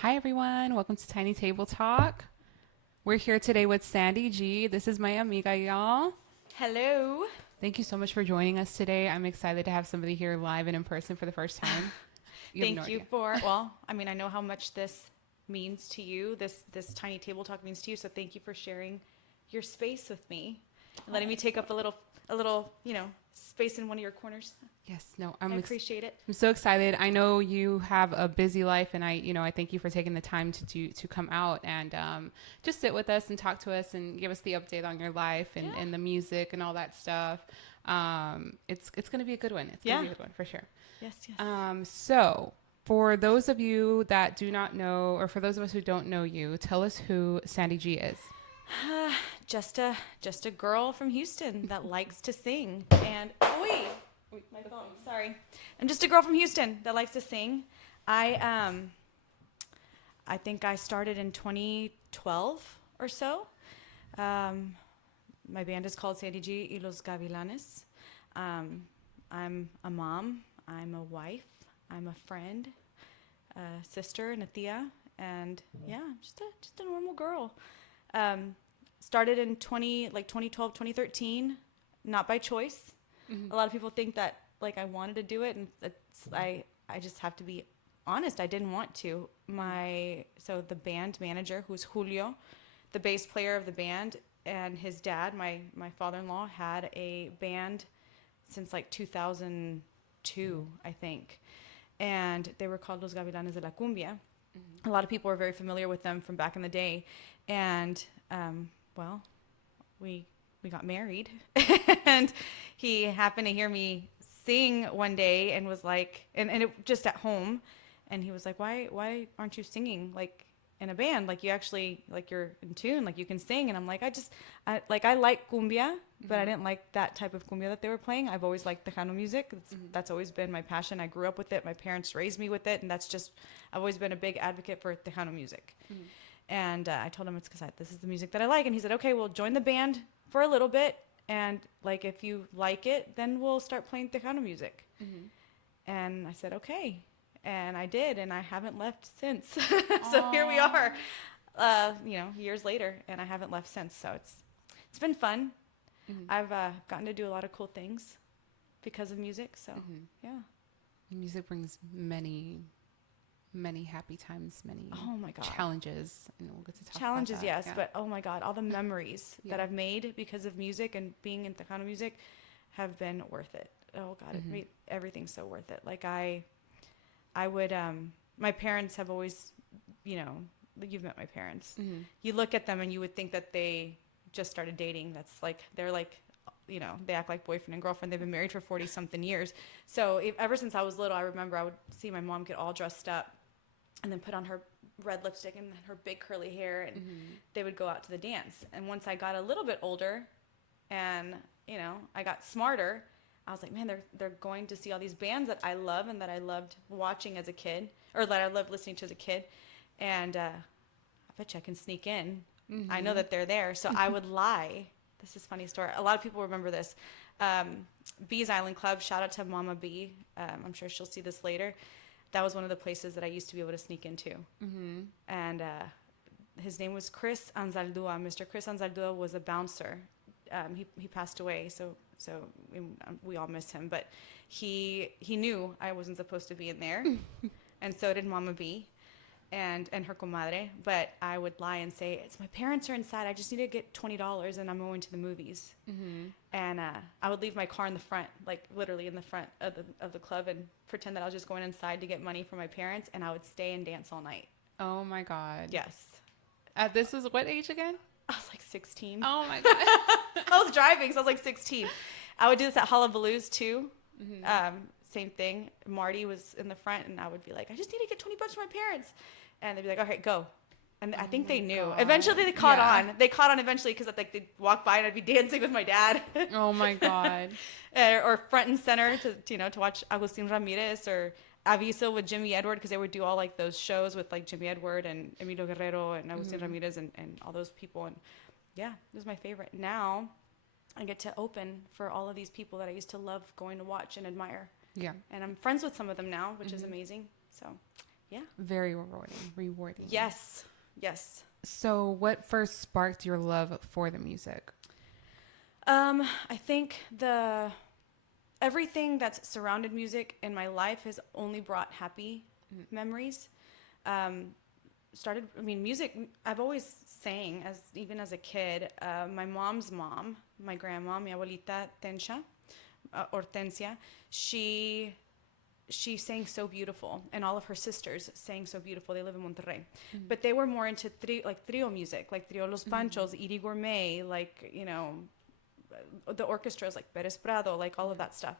Hi, everyone. Welcome to Tiny Table Talk. We're here today with Sandy G. This is my amiga, y'all. Hello. Thank you so much for joining us today. I'm excited to have somebody here live and in person for the first time. You have no Thank you idea. I know how much this means to you. This tiny table talk means to you. So thank you for sharing your space with me and letting me take up a little, space in one of your corners. Yes, no, I appreciate it. I'm so excited. I know you have a busy life, and I thank you for taking the time to come out and just sit with us and talk to us and give us the update on your life and the music and all that stuff. It's gonna be a good one. It's gonna be a good one for sure. Yes, yes. So for those of you that do not know, or for those of us who don't know you, tell us who Sandy G is. Just a girl from Houston that likes to sing. And wait, my phone. Sorry. I'm just a girl from Houston that likes to sing. I think I started in 2012 or so. My band is called Sandy G y Los Gavilanes. I'm a mom. I'm a wife. I'm a friend, a sister, and a tia. And yeah, just a normal girl. Started in 2012, 2013, not by choice. Mm-hmm. A lot of people think that I wanted to do it, and I just have to be honest. I didn't want to. So the band manager, who's Julio, the bass player of the band, and his dad, my father-in-law, had a band since 2002, I think, and they were called Los Gavilanes de la Cumbia. Mm-hmm. A lot of people are very familiar with them from back in the day, and we got married, and he happened to hear me sing one day and was like, and it just at home, and he was like, why aren't you singing in a band? You actually, you're in tune, you can sing. And I'm like, I like cumbia, but I didn't like that type of cumbia that they were playing. I've always liked Tejano music. That's always been my passion. I grew up with it. My parents raised me with it, and I've always been a big advocate for Tejano music. Mm-hmm. And I told him it's because this is the music that I like. And he said, okay, well, join the band for a little bit. And if you like it, then we'll start playing Tejano music. Mm-hmm. And I said, okay. And I did. And I haven't left since. So here we are, years later. And I haven't left since. So it's been fun. Mm-hmm. I've gotten to do a lot of cool things because of music. So, yeah. Music brings many happy times, many challenges, and we'll get to talk challenges, about that. Yes, yeah. But oh my God, all the memories that I've made because of music and being in Tejano music have been worth it. Oh God, it made everything so worth it. I would, my parents have always, you've met my parents. Mm-hmm. You look at them and you would think that they just started dating. That's they're they act like boyfriend and girlfriend. They've been married for 40 something years. So ever since I was little, I remember I would see my mom get all dressed up and then put on her red lipstick and her big curly hair, and they would go out to the dance. And once I got a little bit older and, I got smarter, I was like, man, they're going to see all these bands that I love and that I loved watching as a kid, or that I loved listening to as a kid. And I bet you I can sneak in. Mm-hmm. I know that they're there. So I would lie. This is a funny story. A lot of people remember this. Bee's Island Club, shout out to Mama B. I'm sure she'll see this later. That was one of the places that I used to be able to sneak into. Mm-hmm. And his name was Chris Anzaldúa. Mr. Chris Anzaldúa was a bouncer. He passed away, so we all miss him. But he knew I wasn't supposed to be in there, and so did Mama B and her comadre. But I would lie and say, "It's my parents are inside. I just need to get $20 and I'm going to the movies." Mm-hmm. And I would leave my car in the front, literally in the front of the club, and pretend that I was just going inside to get money from my parents, and I would stay and dance all night. Oh my God. Yes. This was what age again? I was 16. Oh my God. I was driving, so I was 16. I would do this at Hullabaloo's too. Mm-hmm. Same thing. Marty was in the front, and I would be like, I just need to get $20 from my parents. And they'd be like, all right, go. And I think they knew. God. Eventually, they caught on. They caught on eventually because they'd walk by and I'd be dancing with my dad. Oh my God. Or front and center to watch Agustin Ramirez or Aviso with Jimmy Edward, because they would do all those shows with Jimmy Edward and Emilio Guerrero and Agustin Ramirez and all those people. And yeah, it was my favorite. Now I get to open for all of these people that I used to love going to watch and admire. Yeah. And I'm friends with some of them now, which is amazing. So Yeah. Very rewarding. Yes. Yes. So what first sparked your love for the music? I think everything that's surrounded music in my life has only brought happy memories. Um, music, I've always sang even as a kid. My mom's mom, my grandma, mi abuelita Hortensia, she sang so beautiful, and all of her sisters sang so beautiful. They live in Monterrey, but they were more into trio music, like Trio Los Panchos, Iri Gourmet, like, the orchestras like Perez Prado, like all of that stuff.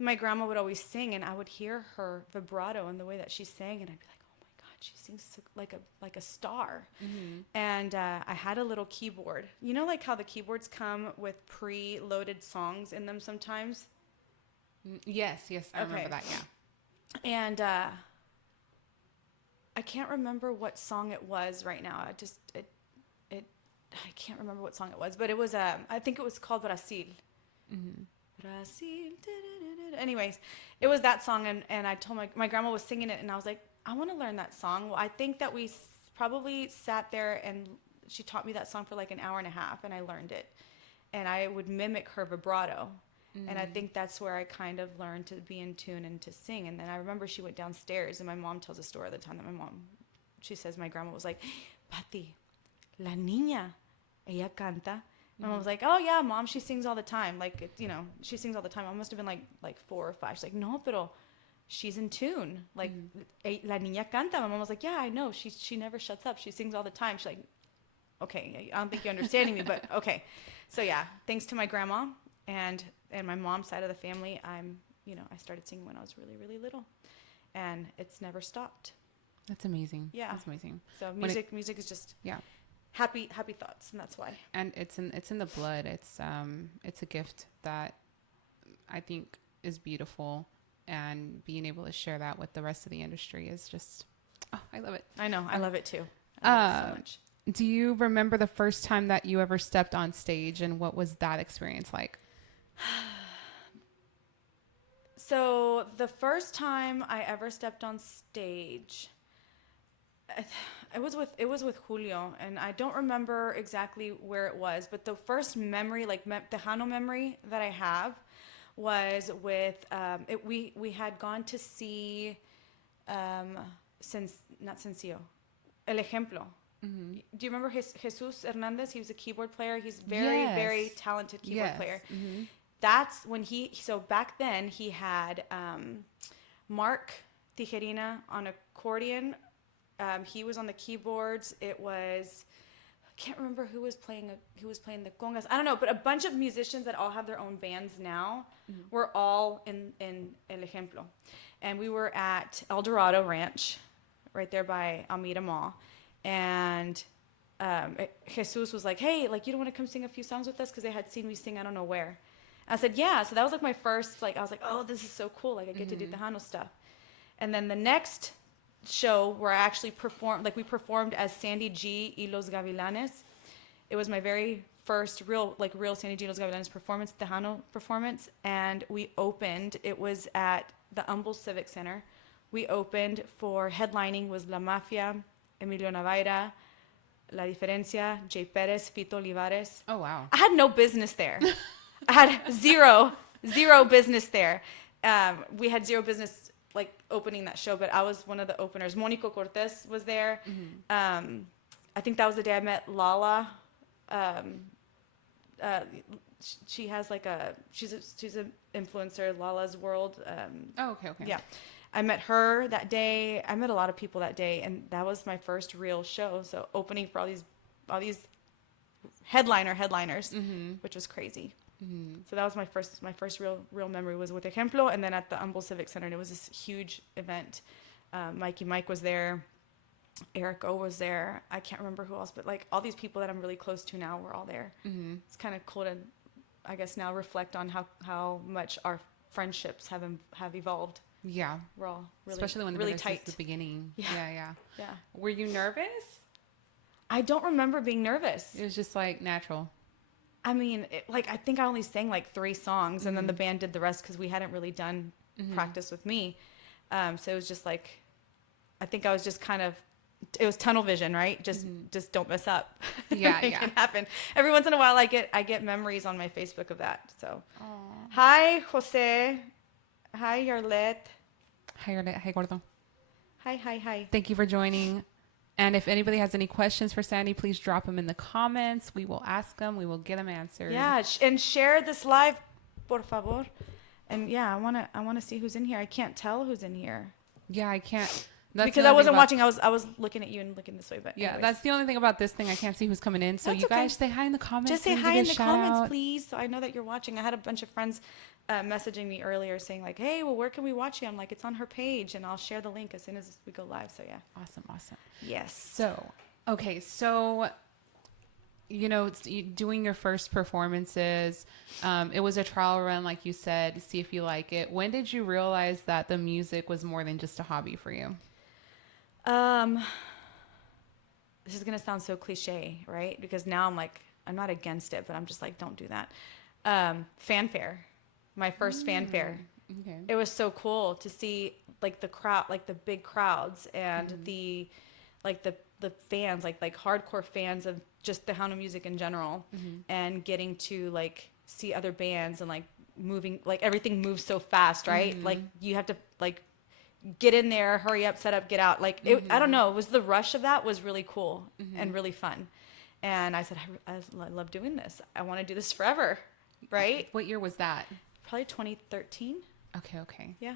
My grandma would always sing, and I would hear her vibrato and the way that she sang, and I'd be like, oh my God, she sings so, like a star. And I had a little keyboard. You know, like how the keyboards come with pre-loaded songs in them sometimes? Yes, I remember that, yeah. And I can't remember what song it was right now. I can't remember what song it was, but it was I think it was called Brasil. Brasil. Anyways, it was that song, and I told my grandma was singing it, and I was like, I want to learn that song. Well, I think that we probably sat there, and she taught me that song for like an hour and a half, and I learned it, and I would mimic her vibrato. And I think that's where I kind of learned to be in tune and to sing. And then I remember she went downstairs, and my mom tells a story of the time that she says my grandma was like, Pati, la niña, ella canta. My mom was like, oh yeah, Mom, she sings all the time. Like, she sings all the time. I must have been like 4 or 5. She's like, no, pero she's in tune. Like, la niña canta. My mom was like, yeah, I know. She never shuts up. She sings all the time. She's like, okay, I don't think you're understanding me, but okay. So yeah, thanks to my grandma and my mom's side of the family, I started singing when I was really, really little, and it's never stopped. That's amazing. Yeah, that's amazing. So music is just happy thoughts, and that's why. And it's in the blood. It's a gift that I think is beautiful, and being able to share that with the rest of the industry is just, I love it. I know, I love it too. I love it so much. Do you remember the first time that you ever stepped on stage, and what was that experience like? So the first time I ever stepped on stage, it was with Julio, and I don't remember exactly where it was, but the first memory, like Tejano memory that I have, was with we had gone to see not Sencillo, El Ejemplo. Do you remember Jesus Hernandez? He was a keyboard player. He's very talented keyboard player. That's when so back then he had Mark Tijerina on accordion. He was on the keyboards. I can't remember who was playing the congas. I don't know, but a bunch of musicians that all have their own bands now were all in El Ejemplo. And we were at El Dorado Ranch, right there by Almeida Mall. And Jesus was like, hey, like, you don't want to come sing a few songs with us? Because they had seen me sing I don't know where. I said, yeah. So that was like my first, I was like, oh, this is so cool. Like, I get to do Tejano stuff. And then the next show where I actually we performed as Sandy G y Los Gavilanes. It was my very first real Sandy G y Los Gavilanes performance, Tejano performance. And we opened, it was at the Humble Civic Center. We opened for headlining was La Mafia, Emilio Navaira, La Diferencia, Jay Perez, Fito Olivares. Oh, wow. I had no business there. I had zero business there. We had zero business opening that show, but I was one of the openers. Monico Cortez was there. I think that was the day I met Lala. She has she's an influencer, Lala's World. Okay. Yeah. I met her that day. I met a lot of people that day, and that was my first real show. So opening for all these headliners, which was crazy. So that was my first real memory was with Ejemplo, and then at the Humble Civic Center, and it was this huge event. Mikey Mike was there, Eric O was there. I can't remember who else, but all these people that I'm really close to now were all there. It's kind of cool to, I guess, now reflect on how much our friendships have evolved. Yeah, we're all really, especially when really tight. tight. At the beginning. Yeah. Were you nervous? I don't remember being nervous. It was just natural. I mean, I think I only sang 3 songs, and then the band did the rest because we hadn't really done practice with me. So it was just I think I was just kind of, it was tunnel vision, right? Just don't mess up. Yeah, It yeah. can happen. Every once in a while, I get memories on my Facebook of that. So, Aw. hi, Jose. Hi, Yarlet. Hi, Gordo. Hi. Thank you for joining. And if anybody has any questions for Sandy, please drop them in the comments. We will ask them. We will get them answered. Yeah, and share this live, por favor. And yeah, I wanna see who's in here. I can't tell who's in here Yeah, I can't. That's because the I only thing wasn't about- watching. I was looking at you and looking this way. But Yeah, anyways. that's the only thing about this thing. I can't see who's coming in. So That's you okay. guys say hi in the comments. Just say Maybe hi give in a the shout comments, out. please. So I know that you're watching. I had a bunch of friends messaging me earlier saying like, "Hey, well, where can we watch you?" I'm like, "It's on her page, and I'll share the link as soon as we go live." So yeah. Awesome. Yes. So, okay, so doing your first performances, it was a trial run, like you said, to see if you like it. When did you realize that the music was more than just a hobby for you? This is gonna sound so cliche, right? Because now I'm like, I'm not against it, but I'm just like, don't do that. Fanfare, my first fanfare. Okay. It was so cool to see like the crowd, like the big crowds and the fans, like hardcore fans of just Tejano music in general, and getting to like see other bands and like moving, like everything moves so fast, right? Like you have to like get in there, hurry up, set up, get out. Like it, I don't know, it was the rush of that was really cool and really fun. And I said, I love doing this. I want to do this forever, right? What year was that? Probably 2013. Okay. Yeah.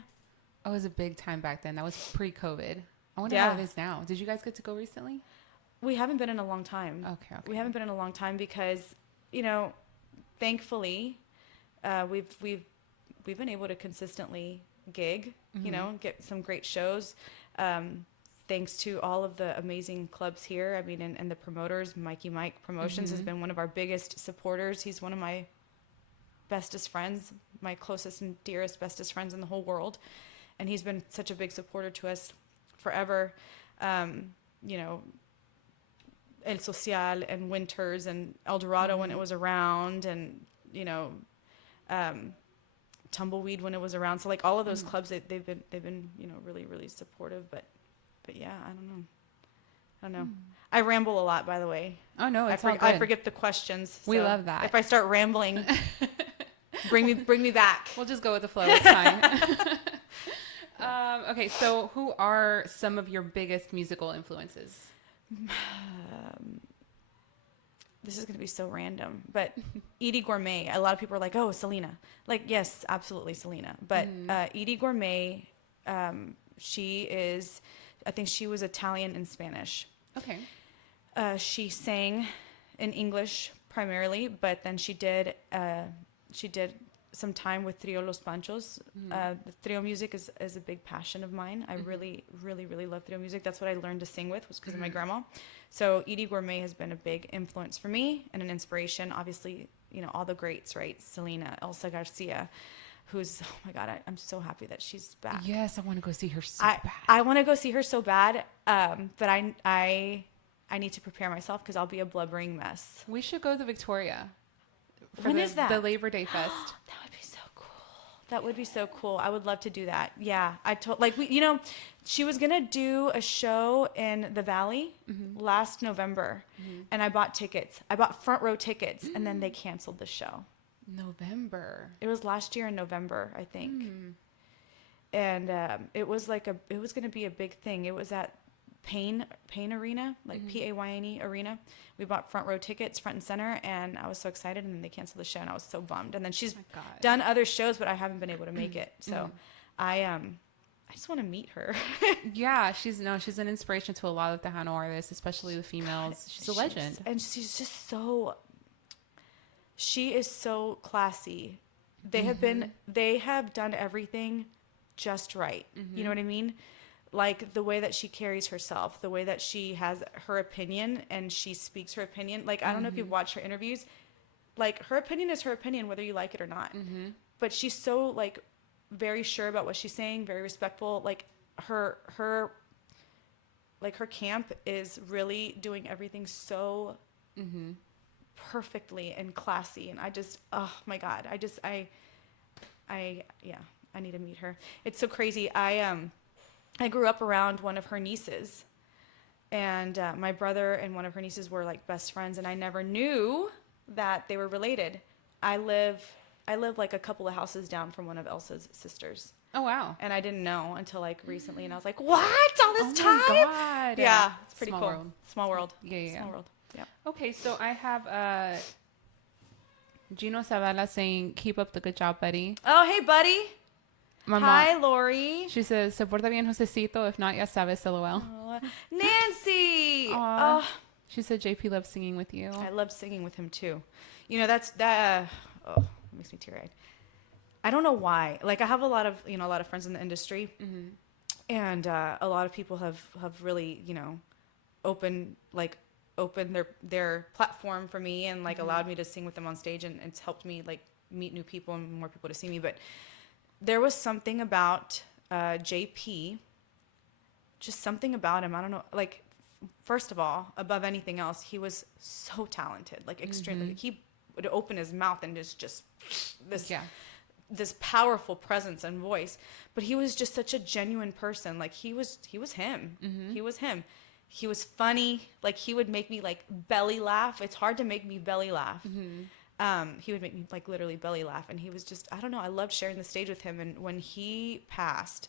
Oh, it was a big time back then. That was pre-COVID. I wonder Yeah. how it is now. Did you guys get to go recently? We haven't been in a long time. Okay. We haven't been in a long time because, thankfully, we've been able to consistently gig, get some great shows. Thanks to all of the amazing clubs here. I mean, and the promoters, Mikey Mike Promotions has been one of our biggest supporters. He's one of my bestest friends, my closest and dearest, bestest friends in the whole world. And he's been such a big supporter to us forever. El Social and Winters and El Dorado when it was around, and Tumbleweed when it was around. So like all of those clubs, they've been really, really supportive. But yeah, I don't know. I ramble a lot, by the way. Oh no, it's all good. I forget the questions. We so love that. If I start rambling, bring me back. We'll just go with the flow. It's fine. Okay, so who are some of your biggest musical influences? This is going to be so random, but Edie Gourmet, a lot of people are like, oh, Selena. Like, yes, absolutely Selena. But Edie Gourmet, she is, I think she was Italian and Spanish. Okay. She sang in English primarily, but then she did some time with Trio Los Panchos. The trio music is a big passion of mine. I really, really, really love trio music. That's what I learned to sing with, was because of my grandma. So Edie Gourmet has been a big influence for me and an inspiration. Obviously, all the greats, right? Selena, Elsa Garcia, who's, oh my God, I'm so happy that she's back. Yes, I want to go see her so bad. I want to go see her so bad, but I need to prepare myself because I'll be a blubbering mess. We should go to Victoria. When is that? The Labor Day Fest. That would be so cool. That would be so cool. I would love to do that. Yeah, she was gonna do a show in the Valley last November, and I bought tickets. I bought front row tickets, and then they canceled the show. November. It was last year in November, I think, and it was gonna be a big thing. It was at Payne Arena, like Payne Arena. We bought front row tickets, front and center, and I was so excited. And then they canceled the show, and I was so bummed. And then she's done other shows, but I haven't been able to make it. So I just want to meet her. Yeah, she's an inspiration to a lot of Tejano artists, especially the females. She's a legend, and she's just she is so classy. They have done everything just right. You know what I mean? Like the way that she carries herself, the way that she has her opinion and she speaks her opinion. Like, I don't know if you've watched her interviews. Like, her opinion is her opinion, whether you like it or not. But she's so, like, very sure about what she's saying, very respectful. Like, her camp is really doing everything so perfectly and classy. And I just, oh my God, I need to meet her. It's so crazy. I grew up around one of her nieces, and my brother and one of her nieces were like best friends, and I never knew that they were related. I live like a couple of houses down from one of Elsa's sisters. Oh, wow. And I didn't know until like recently, and I was like, "What? All this Oh time?" my God. Yeah, it's pretty Small cool. world. Small world. Yeah, yeah, Small yeah. world. Yeah. Okay, so I have Gino Zavala saying, "Keep up the good job, buddy." Oh, hey, buddy. My Hi, mom, Lori. she says, "Se porta bien, Josecito. If not, ya sabes, LOL." Oh, Nancy. Aw. Oh, She said, "JP loves singing with you." I love singing with him too. You know, that's that. Oh, it makes me teary-eyed. I don't know why. Like, I have a lot of friends in the industry, and a lot of people have really, opened their platform for me, and like allowed me to sing with them on stage, and it's helped me like meet new people and more people to see me. But there was something about JP, just something about him. I don't know. Like, first of all, above anything else, he was so talented, like extremely. Like, he would open his mouth and just this. Yeah. This powerful presence and voice, but he was just such a genuine person. Like, he was him. He was him. He was funny. Like, he would make me like belly laugh. It's hard to make me belly laugh. He would make me like literally belly laugh, and he was just, I don't know, I loved sharing the stage with him. And when he passed,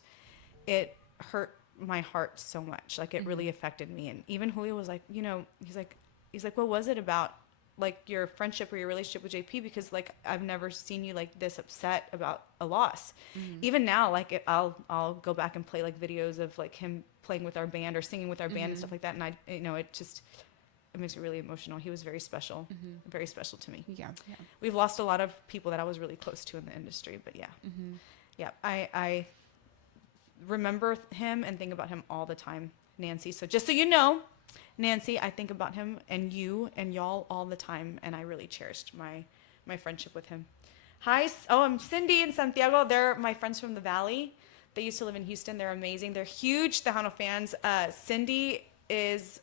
it hurt my heart so much. Like, it really affected me. And even Julio was like, he's like, what was it about, like, your friendship or your relationship with JP? Because like, I've never seen you like this upset about a loss. Even now, like, I'll go back and play like videos of like him playing with our band or singing with our band and stuff like that, and it makes me really emotional. He was very special, very special to me. Yeah. We've lost a lot of people that I was really close to in the industry, but yeah, I remember him and think about him all the time, Nancy. So just so you know, Nancy, I think about him and you and y'all all the time, and I really cherished my friendship with him. Hi, I'm Cindy and Santiago. They're my friends from the Valley. They used to live in Houston. They're amazing. They're huge Tejano fans. Cindy is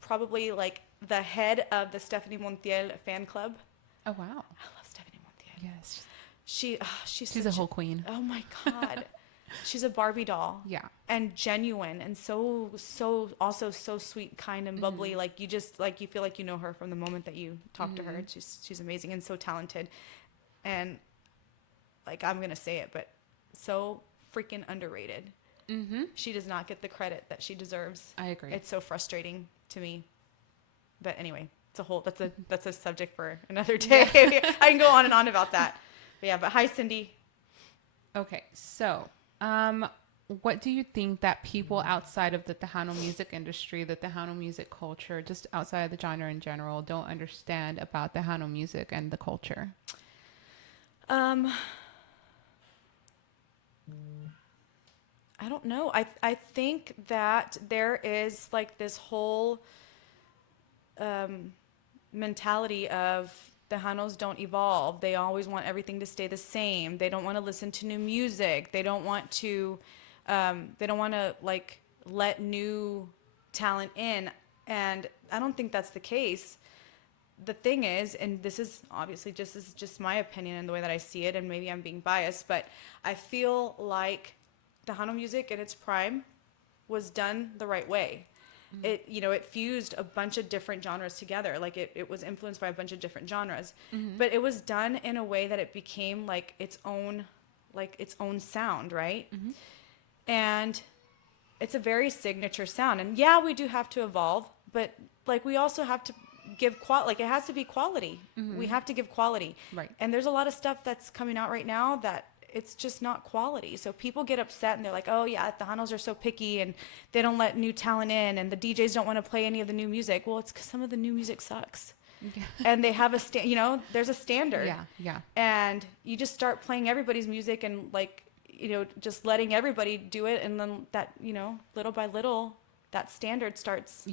probably like the head of the Stephanie Montiel fan club. Oh, wow. I love Stephanie Montiel. Yes. She's a whole queen. Oh my God. She's a Barbie doll. Yeah. And genuine, and so also so sweet, kind, and bubbly. Like, you just like, you feel like you know her from the moment that you talk to her. She's amazing and so talented. And like, I'm gonna say it, but so freaking underrated. She does not get the credit that she deserves. I agree. It's so frustrating to me. But anyway, that's a subject for another day. Yeah. I can go on and on about that. But yeah, but hi, Cindy. Okay, so what do you think that people outside of the Tejano music industry, the Tejano music culture, just outside of the genre in general, don't understand about Tejano music and the culture? I don't know. I think that there is like this whole mentality of Tejanos don't evolve. They always want everything to stay the same. They don't want to listen to new music. They don't want to like let new talent in. And I don't think that's the case. The thing is, and this is obviously just my opinion and the way that I see it, and maybe I'm being biased, but I feel like Tejano music in its prime was done the right way. It fused a bunch of different genres together. Like, it was influenced by a bunch of different genres, but it was done in a way that it became like its own sound, right? And it's a very signature sound. And yeah, we do have to evolve, but like, we also have to give like, it has to be quality. We have to give quality. Right. And there's a lot of stuff that's coming out right now that it's just not quality. So people get upset and they're like, oh yeah, the Tejanos are so picky and they don't let new talent in, and the DJs don't want to play any of the new music. Well, it's because some of the new music sucks. And they have there's a standard. Yeah. And you just start playing everybody's music and like, just letting everybody do it. And then that, little by little, that standard starts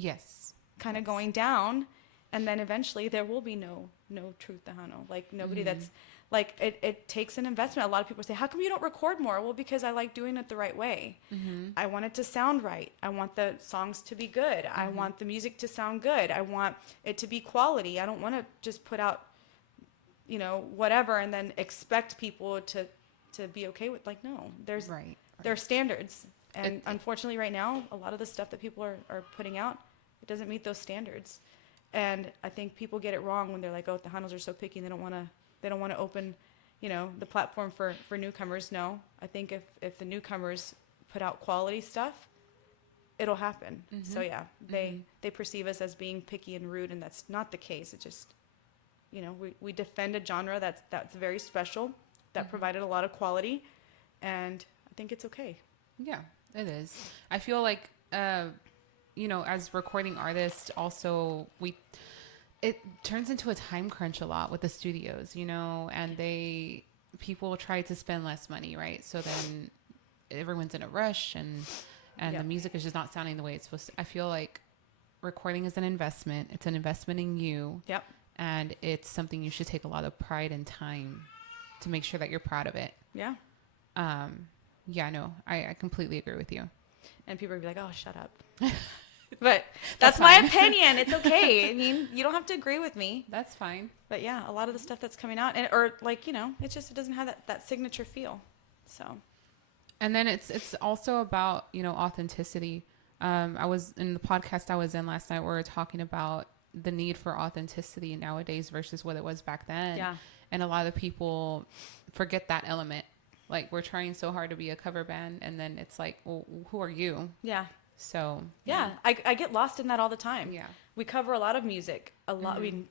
kind of going down. And then eventually there will be no true Tejano. Like, nobody that's like, it takes an investment. A lot of people say, how come you don't record more? Well, because I like doing it the right way. I want it to sound right. I want the songs to be good. I want the music to sound good. I want it to be quality. I don't want to just put out, whatever, and then expect people to be okay with, like, no, there are standards. And unfortunately right now, a lot of the stuff that people are putting out, it doesn't meet those standards. And I think people get it wrong when they're like, oh, Tejanos are so picky and they don't want to open, the platform for newcomers. No, I think if the newcomers put out quality stuff, it'll happen. So yeah, they perceive us as being picky and rude, and that's not the case. It just, we defend a genre that's very special, that provided a lot of quality, and I think it's okay. Yeah, it is. I feel like, as recording artists, also it turns into a time crunch a lot with the studios, and people try to spend less money, right? So then everyone's in a rush, and the music is just not sounding the way it's supposed to. I feel like recording is an investment. It's an investment in you. Yep. And it's something you should take a lot of pride and time to make sure that you're proud of it. Yeah. Yeah, no, I completely agree with you. And people would be like, oh, shut up. But that's my opinion. It's okay. I mean, you don't have to agree with me. That's fine. But yeah, a lot of the stuff that's coming out, it doesn't have that signature feel. So. And then it's also about, authenticity. I was in the podcast I was in last night, we were talking about the need for authenticity nowadays versus what it was back then. Yeah. And a lot of people forget that element. Like, we're trying so hard to be a cover band, and then it's like, well, who are you? Yeah. So. Yeah. I get lost in that all the time. Yeah. We cover a lot of music. A lot. We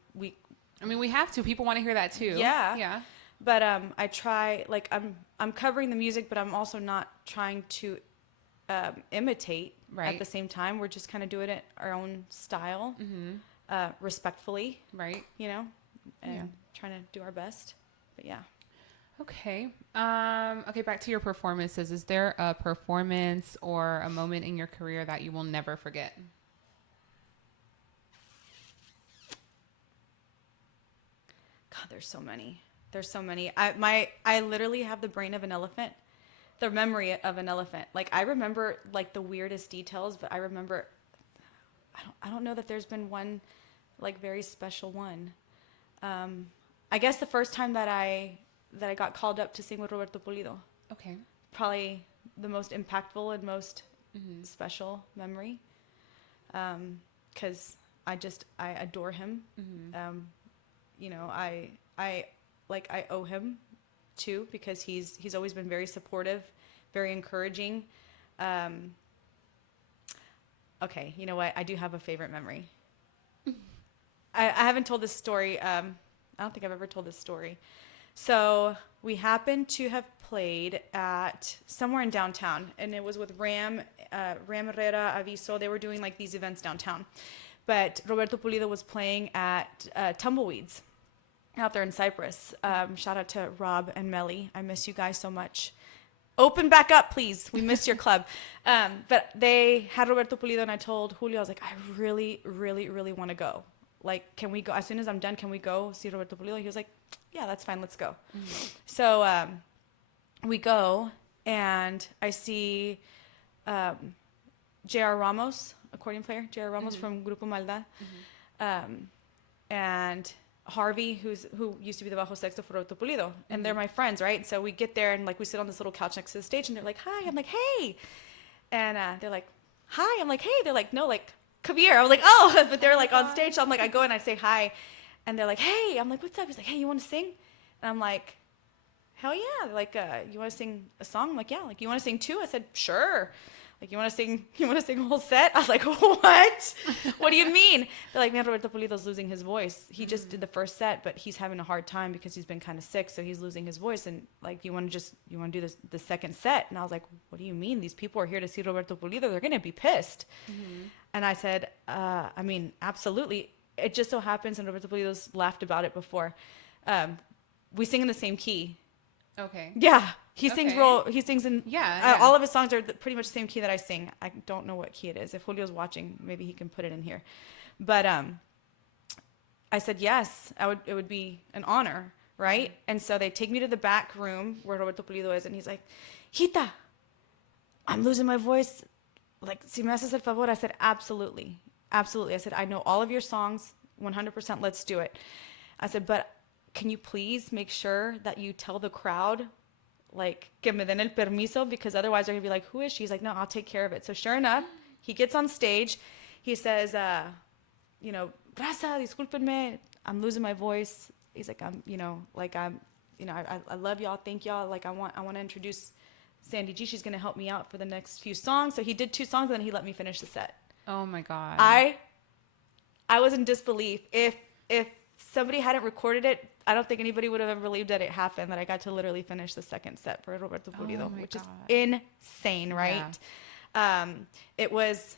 have to. People want to hear that too. Yeah. Yeah. But I try, like, I'm covering the music, but I'm also not trying to imitate at the same time. We're just kind of doing it our own style, respectfully. Right. And trying to do our best. But yeah. Okay. Okay, back to your performances. Is there a performance or a moment in your career that you will never forget? God, there's so many. I literally have the brain of an elephant, the memory of an elephant. Like, I remember like the weirdest details, but I remember, I don't know that there's been one like very special one. I guess the first time that I got called up to sing with Roberto Pulido. Okay. Probably the most impactful and most special memory. 'Cause I adore him. I owe him too, because he's always been very supportive, very encouraging. Okay, you know what? I do have a favorite memory. I haven't told this story. I don't think I've ever told this story. So we happened to have played at somewhere in downtown, and it was with Ram Herrera, Aviso. They were doing like these events downtown. But Roberto Pulido was playing at Tumbleweeds out there in Cyprus. Shout out to Rob and Melly. I miss you guys so much. Open back up, please. We miss your club. But they had Roberto Pulido, and I told Julio, I was like, I really, really, really want to go. Like, can we go? As soon as I'm done, can we go see Roberto Pulido? He was like, yeah, that's fine. Let's go. So we go, and I see J.R. Ramos, accordion player, J.R. Ramos from Grupo Maldad, and Harvey, who used to be the bajo sexto for Roberto Pulido, and they're my friends, right? So we get there, and like we sit on this little couch next to the stage, and they're like, hi. I'm like, hey. And they're like, hi. I'm like, hey. They're like, no, like, come here. I was like, oh. But they're like on stage, so I'm like, I go and I say hi, and they're like, hey. I'm like, what's up? He's like, hey, you want to sing? And I'm like, hell yeah. They're like, you want to sing a song? I'm like, yeah. Like, you want to sing too? I said, sure. Like, you want to sing a whole set? I was like, what? What do you mean? They're like, man, Roberto Pulido's losing his voice. He just did the first set, but he's having a hard time because he's been kind of sick, so he's losing his voice. And like, you want to do the second set? And I was like, what do you mean? These people are here to see Roberto Pulido. They're going to be pissed. And I said, I mean, absolutely. It just so happens, and Roberto Pulido's laughed about it before, we sing in the same key. Okay. Yeah. He sings in all of his songs are pretty much the same key that I sing. I don't know what key it is. If Julio's watching, maybe he can put it in here. But I said yes. It would be an honor, right? And so they take me to the back room where Roberto Pulido is, and he's like, Hita, I'm losing my voice. Like, si me haces el favor. I said, absolutely. Absolutely. I said, I know all of your songs, 100%, let's do it. I said, but can you please make sure that you tell the crowd like, que me den el permiso, because otherwise they're going to be like, who is she? He's like, no, I'll take care of it. So sure enough, he gets on stage. He says, you know, Raza, discúlpenme, I'm losing my voice. He's like, I love y'all. Thank y'all. Like, I want to introduce Sandy G. She's going to help me out for the next few songs. So he did 2 songs, and then he let me finish the set. Oh my God. I was in disbelief. If somebody hadn't recorded it, I don't think anybody would have ever believed that it happened, that I got to literally finish the second set for Roberto Pulido, which is insane, right? Yeah. It was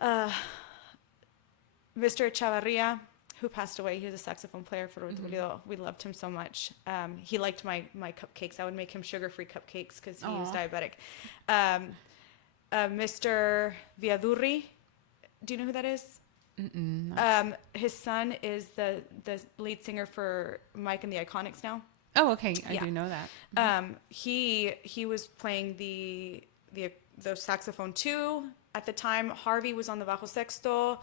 Mr. Chavarria, who passed away. He was a saxophone player for Roberto Pulido. We loved him so much. He liked my cupcakes. I would make him sugar-free cupcakes because he was diabetic. Mr. Viadurri, do you know who that is? His son is the lead singer for Mike and the Iconics now. Oh, okay. I do know that. He was playing the saxophone too at the time. Harvey was on the bajo sexto.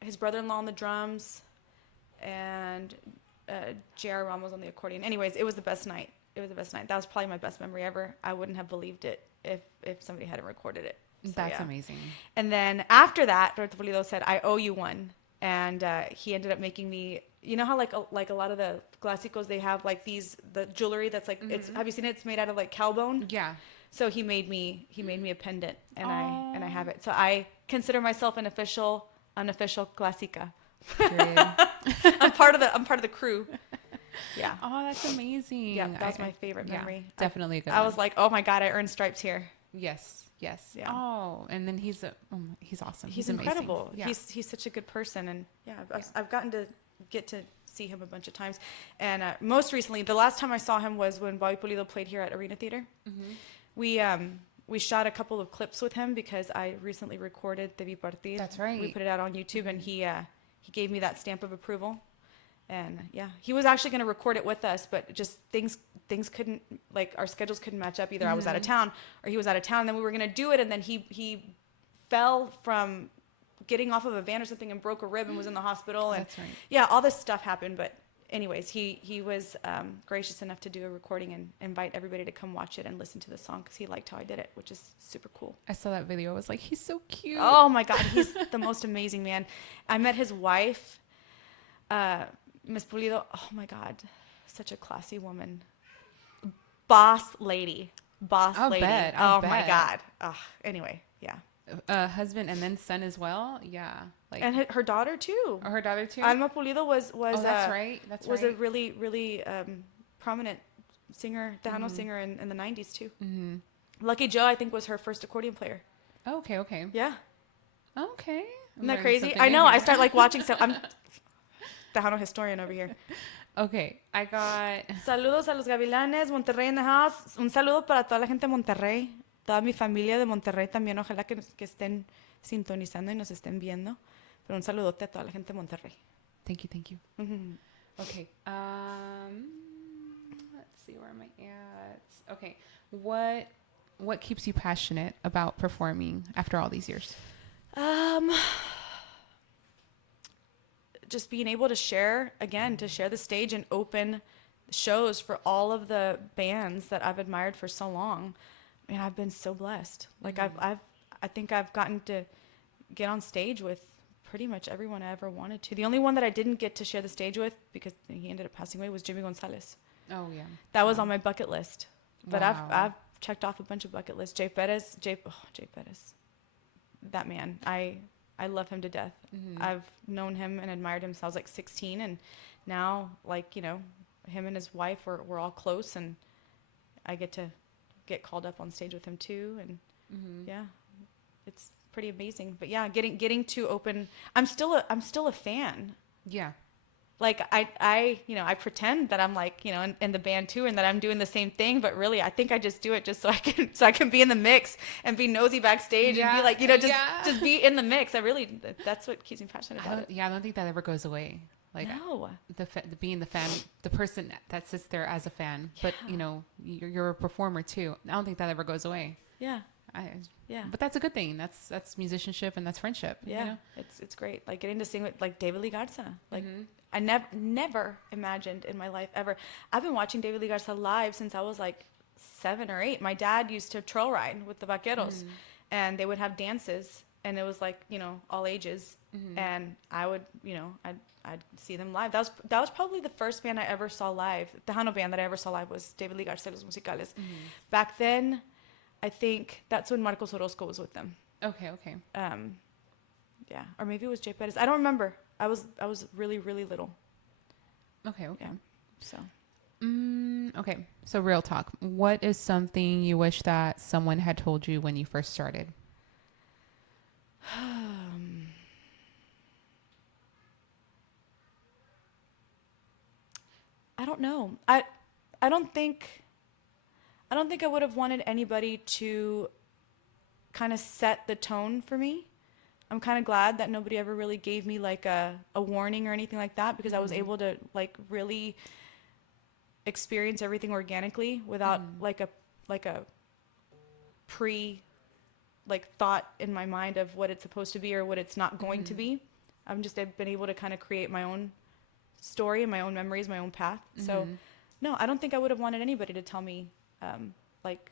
His brother-in-law on the drums, and J.R. Ramos on the accordion. Anyways, it was the best night. That was probably my best memory ever. I wouldn't have believed it if somebody hadn't recorded it. So, that's amazing. And then after that, Roberto Pulido said, I owe you one. And he ended up making me, you know how like a lot of the clásicos, they have like the jewelry that's like, have you seen it? It's made out of like cow bone. Yeah. So he made me a pendant, and I have it. So I consider myself an unofficial clásica. I'm part of the crew. Yeah. Oh, that's amazing. Yeah, that was my favorite memory. Yeah, definitely a good I was like, oh my God, I earned stripes here. Yes. Yeah. Oh, and then he's awesome. He's incredible. Yeah. He's such a good person, and I've gotten to see him a bunch of times, and most recently, the last time I saw him was when Bobby Pulido played here at Arena Theater. We shot a couple of clips with him because I recently recorded Te Vi Partir. That's right. We put it out on YouTube, and he gave me that stamp of approval. And he was actually going to record it with us, but just things couldn't, like, our schedules couldn't match up. Either I was out of town or he was out of town. And then we were going to do it, and then he fell from getting off of a van or something and broke a rib and was in the hospital. And that's right. Yeah, all this stuff happened. But anyways, he was gracious enough to do a recording and invite everybody to come watch it and listen to the song because he liked how I did it, which is super cool. I saw that video. I was like, he's so cute. Oh my God, he's the most amazing man. I met his wife, Miss Pulido. Oh my God, such a classy woman. Boss lady. I'll bet. My God. Anyway, yeah. Husband and then son as well. Yeah. Like, and her daughter too. Her daughter too. Alma Pulido was that's right. Was a really, really prominent singer, Tejano singer in the 90s too. Mm-hmm. Lucky Joe, I think, was her first accordion player. Oh, okay. Yeah. Okay. Isn't that crazy? I know. I start like watching stuff. I'm Tejano historian over here. Okay, I got... Saludos a los Gavilanes, Monterrey in the house. Un saludo para toda la gente de Monterrey. Toda mi familia de Monterrey también. Ojalá que estén sintonizando y nos estén viendo. Pero un saludote a toda la gente de Monterrey. Thank you. Mm-hmm. Okay. Let's see, where am I at? Okay. What keeps you passionate about performing after all these years? Just being able to share the stage and open shows for all of the bands that I've admired for so long. I mean, I've been so blessed. Like I think I've gotten to get on stage with pretty much everyone I ever wanted to. The only one that I didn't get to share the stage with because he ended up passing away was Jimmy Gonzalez. Oh yeah. That was on my bucket list. But I've checked off a bunch of bucket lists. Jay Perez. That man. I love him to death. Mm-hmm. I've known him and admired him since I was like 16, and now, like, you know, him and his wife, we're all close, and I get to get called up on stage with him too, and yeah, it's pretty amazing. But yeah, getting to open, I'm still a fan. Yeah. Like I pretend that I'm like, you know, in the band too, and that I'm doing the same thing, but really I think I just do it just so I can be in the mix and be nosy backstage and be like, you know, just be in the mix. That's what keeps me passionate about it. Yeah, I don't think that ever goes away. Like no. Being the fan, the person that sits there as a fan, but you know, you're a performer too. I don't think that ever goes away. Yeah. But that's a good thing. That's musicianship and that's friendship. Yeah, you know? it's great. Like getting to sing with like David Lee Garza. Like I never imagined in my life ever. I've been watching David Lee Garza live since I was like 7 or 8. My dad used to trail ride with the vaqueros, and they would have dances, and it was like, all ages. And I would, I'd see them live. That was probably the first band I ever saw live. The Tejano band that I ever saw live was David Lee Garza Los Musicales. Back then, I think that's when Marcos Orozco was with them. Okay. Yeah, or maybe it was Jay Perez. I don't remember. I was really, really little. Okay. Yeah. So. Okay. So real talk. What is something you wish that someone had told you when you first started? I don't know. I don't think I would have wanted anybody to kind of set the tone for me. I'm kind of glad that nobody ever really gave me like a warning or anything like that, because I was able to like really experience everything organically without like a pre like thought in my mind of what it's supposed to be or what it's not going to be. I've been able to kind of create my own story and my own memories, my own path. So no, I don't think I would have wanted anybody to tell me like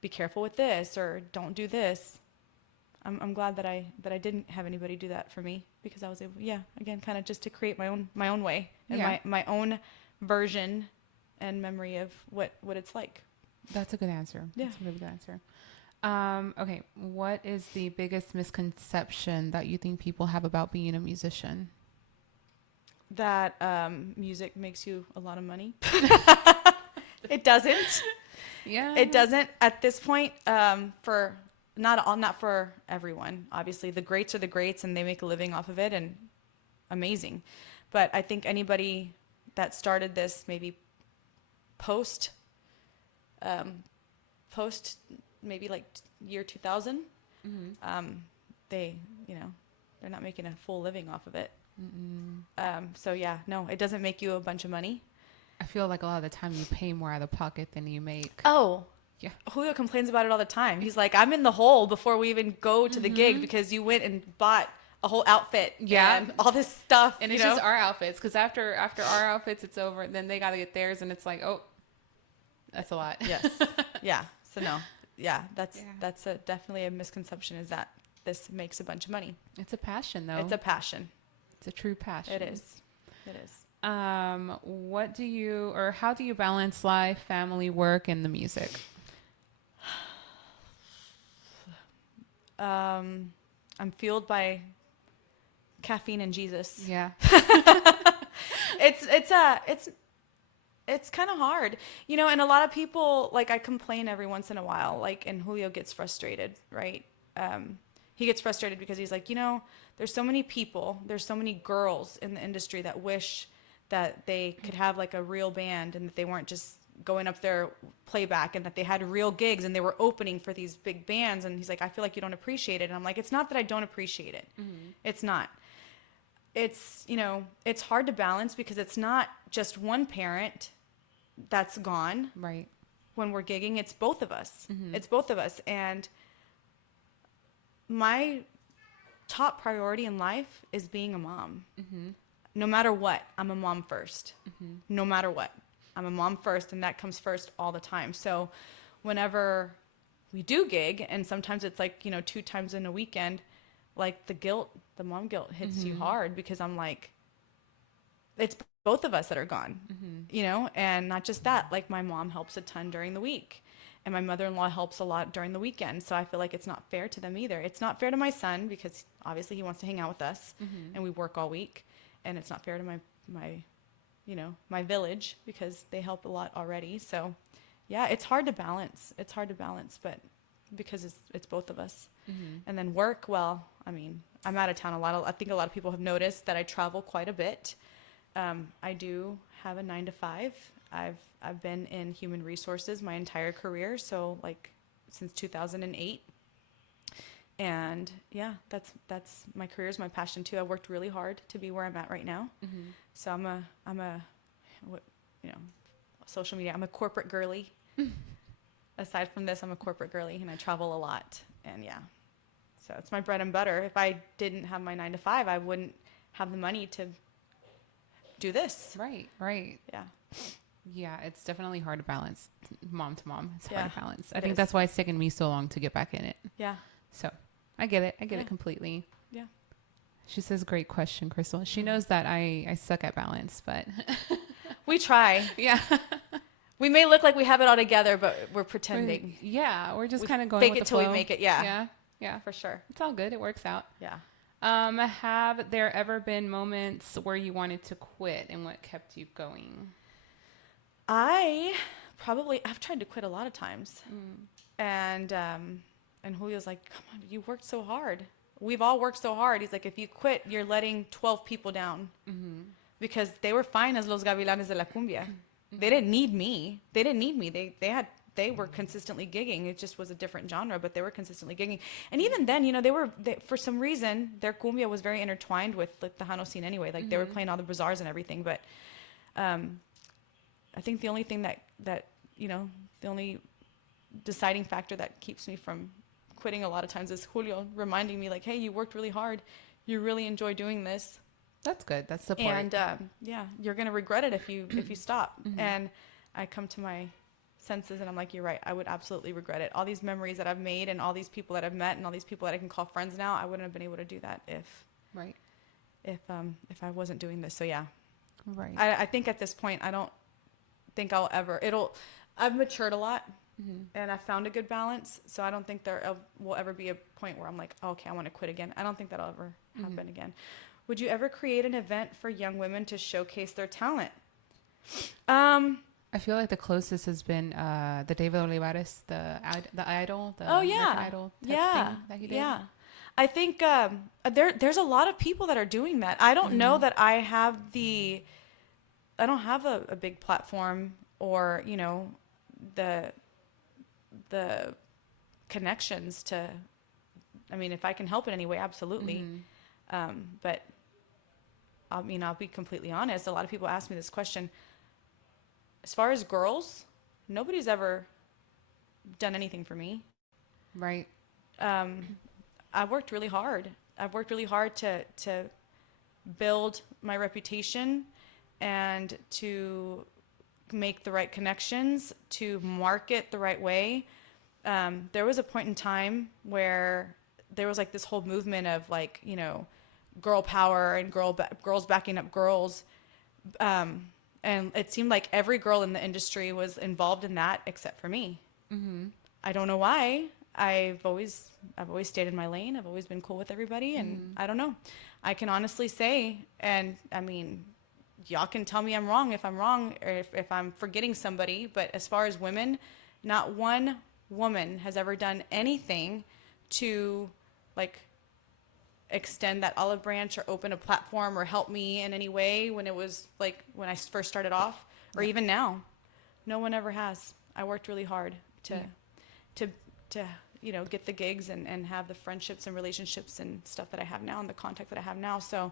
be careful with this or don't do this. I'm glad that I didn't have anybody do that for me, because I was able, again, kind of just to create my own way and my own version and memory of what it's like. That's a good answer. Yeah. That's a really good answer. Okay. What is the biggest misconception that you think people have about being a musician? That music makes you a lot of money. It doesn't. Yeah. It doesn't at this point. For not for everyone. Obviously, the greats are the greats, and they make a living off of it, and amazing. But I think anybody that started this maybe post maybe like year 2000, they're not making a full living off of it. So yeah, no, it doesn't make you a bunch of money. I feel like a lot of the time you pay more out of pocket than you make. Oh, yeah. Julio complains about it all the time. He's like, I'm in the hole before we even go to the gig, because you went and bought a whole outfit and all this stuff. And it's just our outfits, because after our outfits, it's over. Then they got to get theirs, and it's like, oh, that's a lot. Yes. Yeah. So no. Yeah. That's definitely a misconception, is that this makes a bunch of money. It's a passion, though. It's a passion. It's a true passion. It is. It is. How do you balance life, family, work, and the music? I'm fueled by caffeine and Jesus. Yeah. It's kind of hard, and a lot of people, like, I complain every once in a while, like, and Julio gets frustrated, right? He gets frustrated because he's like, there's so many people, there's so many girls in the industry that wish that they could have like a real band, and that they weren't just going up there playback, and that they had real gigs and they were opening for these big bands. And he's like, I feel like you don't appreciate it. And I'm like, it's not that I don't appreciate it. It's not. It's, it's hard to balance, because it's not just one parent that's gone. Right. When we're gigging, it's both of us. It's both of us. And my top priority in life is being a mom. No matter what, I'm a mom first. No matter what, I'm a mom first, and that comes first all the time. So whenever we do gig, and sometimes it's like, 2 times in a weekend, like the mom guilt hits you hard, because I'm like, it's both of us that are gone, and not just that, like, my mom helps a ton during the week, and my mother-in-law helps a lot during the weekend. So I feel like it's not fair to them either. It's not fair to my son, because obviously he wants to hang out with us, and we work all week. And it's not fair to my village, because they help a lot already. So yeah, it's hard to balance. But because it's both of us. And then work, well, I mean, I'm out of town a lot. I think a lot of people have noticed that I travel quite a bit. I do have a 9-to-5. I've been in human resources my entire career. So like since 2008. And yeah, that's my career is my passion too. I worked really hard to be where I'm at right now. So I'm a social media, I'm a corporate girly. Aside from this, I'm a corporate girly, and I travel a lot. And yeah, so it's my bread and butter. If I didn't have my 9-to-5, I wouldn't have the money to do this. Right. Right. Yeah. Yeah, it's definitely hard to balance mom to mom. It's Yeah, hard to balance. I it think is. that's why it's taken me so long to get back in it. Yeah. So I get it. I get Yeah. it completely. Yeah. She says, great question, Crystal. She knows that I suck at balance, but We try. yeah. We may look like we have it all together, but we're pretending. We're just We kind of going fake with it the till we flow. make it. Yeah. Yeah. Yeah. For sure. It's all good. It works out. Yeah. Have there ever been moments where you wanted to quit and what kept you going? I've tried to quit a lot of times. And Julio's like, come on, you worked so hard. We've all worked so hard. He's like, if you quit, you're letting 12 people down. Because they were fine as Los Gavilanes de la Cumbia. They didn't need me. They were consistently gigging. It just was a different genre, but they were consistently gigging. And even then, they for some reason, their cumbia was very intertwined with like the Tejano scene anyway. Like they were playing all the bazaars and everything. But I think the only thing that the only deciding factor that keeps me from quitting a lot of times is Julio reminding me like, hey, you worked really hard. You really enjoy doing this. That's good. That's support. And you're going to regret it if you stop. And I come to my senses and I'm like, you're right. I would absolutely regret it. All these memories that I've made and all these people that I've met and all these people that I can call friends now, I wouldn't have been able to do that if I wasn't doing this. So yeah. Right. I think at this point, I don't think I've matured a lot and I found a good balance. So I don't think there will ever be a point where I'm like, oh, okay, I want to quit again. I don't think that'll ever happen again. Would you ever create an event for young women to showcase their talent? I feel like the closest has been the David Olivares, the Idol, the American Idol type thing that he did. Yeah. I think there's a lot of people that are doing that. I don't know that I don't have a big platform or, the connections to, I mean, if I can help in any way, absolutely. But I'll be completely honest. A lot of people ask me this question. As far as girls, nobody's ever done anything for me. Right. I've worked really hard. I've worked really hard to build my reputation and to make the right connections, to market the right way. There was a point in time where there was like this whole movement of like, girl power and girls backing up girls. And it seemed like every girl in the industry was involved in that except for me. I don't know why. I've always stayed in my lane. I've always been cool with everybody. And I don't know. I can honestly say, and I mean, y'all can tell me I'm wrong if I'm wrong or if I'm forgetting somebody. But as far as women, not one woman has ever done anything to like extend that olive branch or open a platform or help me in any way when it was like when I first started off or even now. No one ever has. I worked really hard to get the gigs and have the friendships and relationships and stuff that I have now and the contacts that I have now. So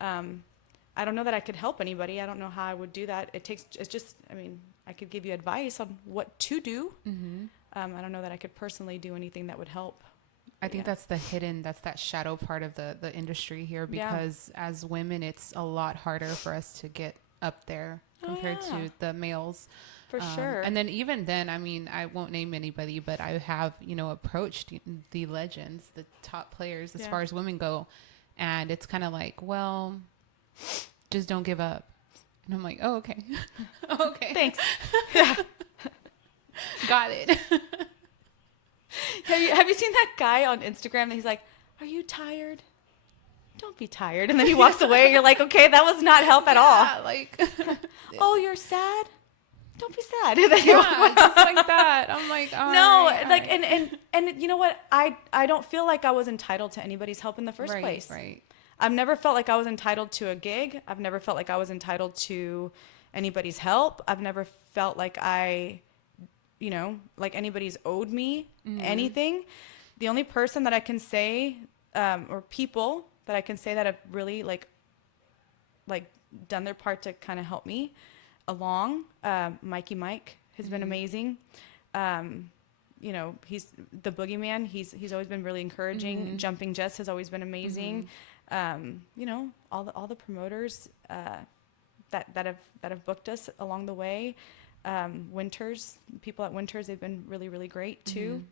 I don't know that I could help anybody. I don't know how I would do that. I could give you advice on what to do. I don't know that I could personally do anything that would help. I think that's that shadow part of the industry here, because as women, it's a lot harder for us to get up there compared to the males. For sure. And then even then, I mean, I won't name anybody, but I have, approached the legends, the top players as far as women go. And it's kind of like, well, just don't give up. And I'm like, oh, okay. Okay. Thanks. Got it. Have you seen that guy on Instagram that he's like, are you tired? Don't be tired. And then he walks away and you're like, okay, that was not help at all. Like, oh, you're sad? Don't be sad. Just like that. I'm like, and you know what? I don't feel like I was entitled to anybody's help in the first place. Right. I've never felt like I was entitled to a gig. I've never felt like I was entitled to anybody's help. I've never felt like like anybody's owed me anything. The only person that I can say, or people that I can say that have really like done their part to kind of help me along, Mikey Mike has been amazing. He's the boogeyman. He's always been really encouraging. Jumping Jess has always been amazing. All the promoters, that have booked us along the way. Winters, people at Winters, they've been really, really great too.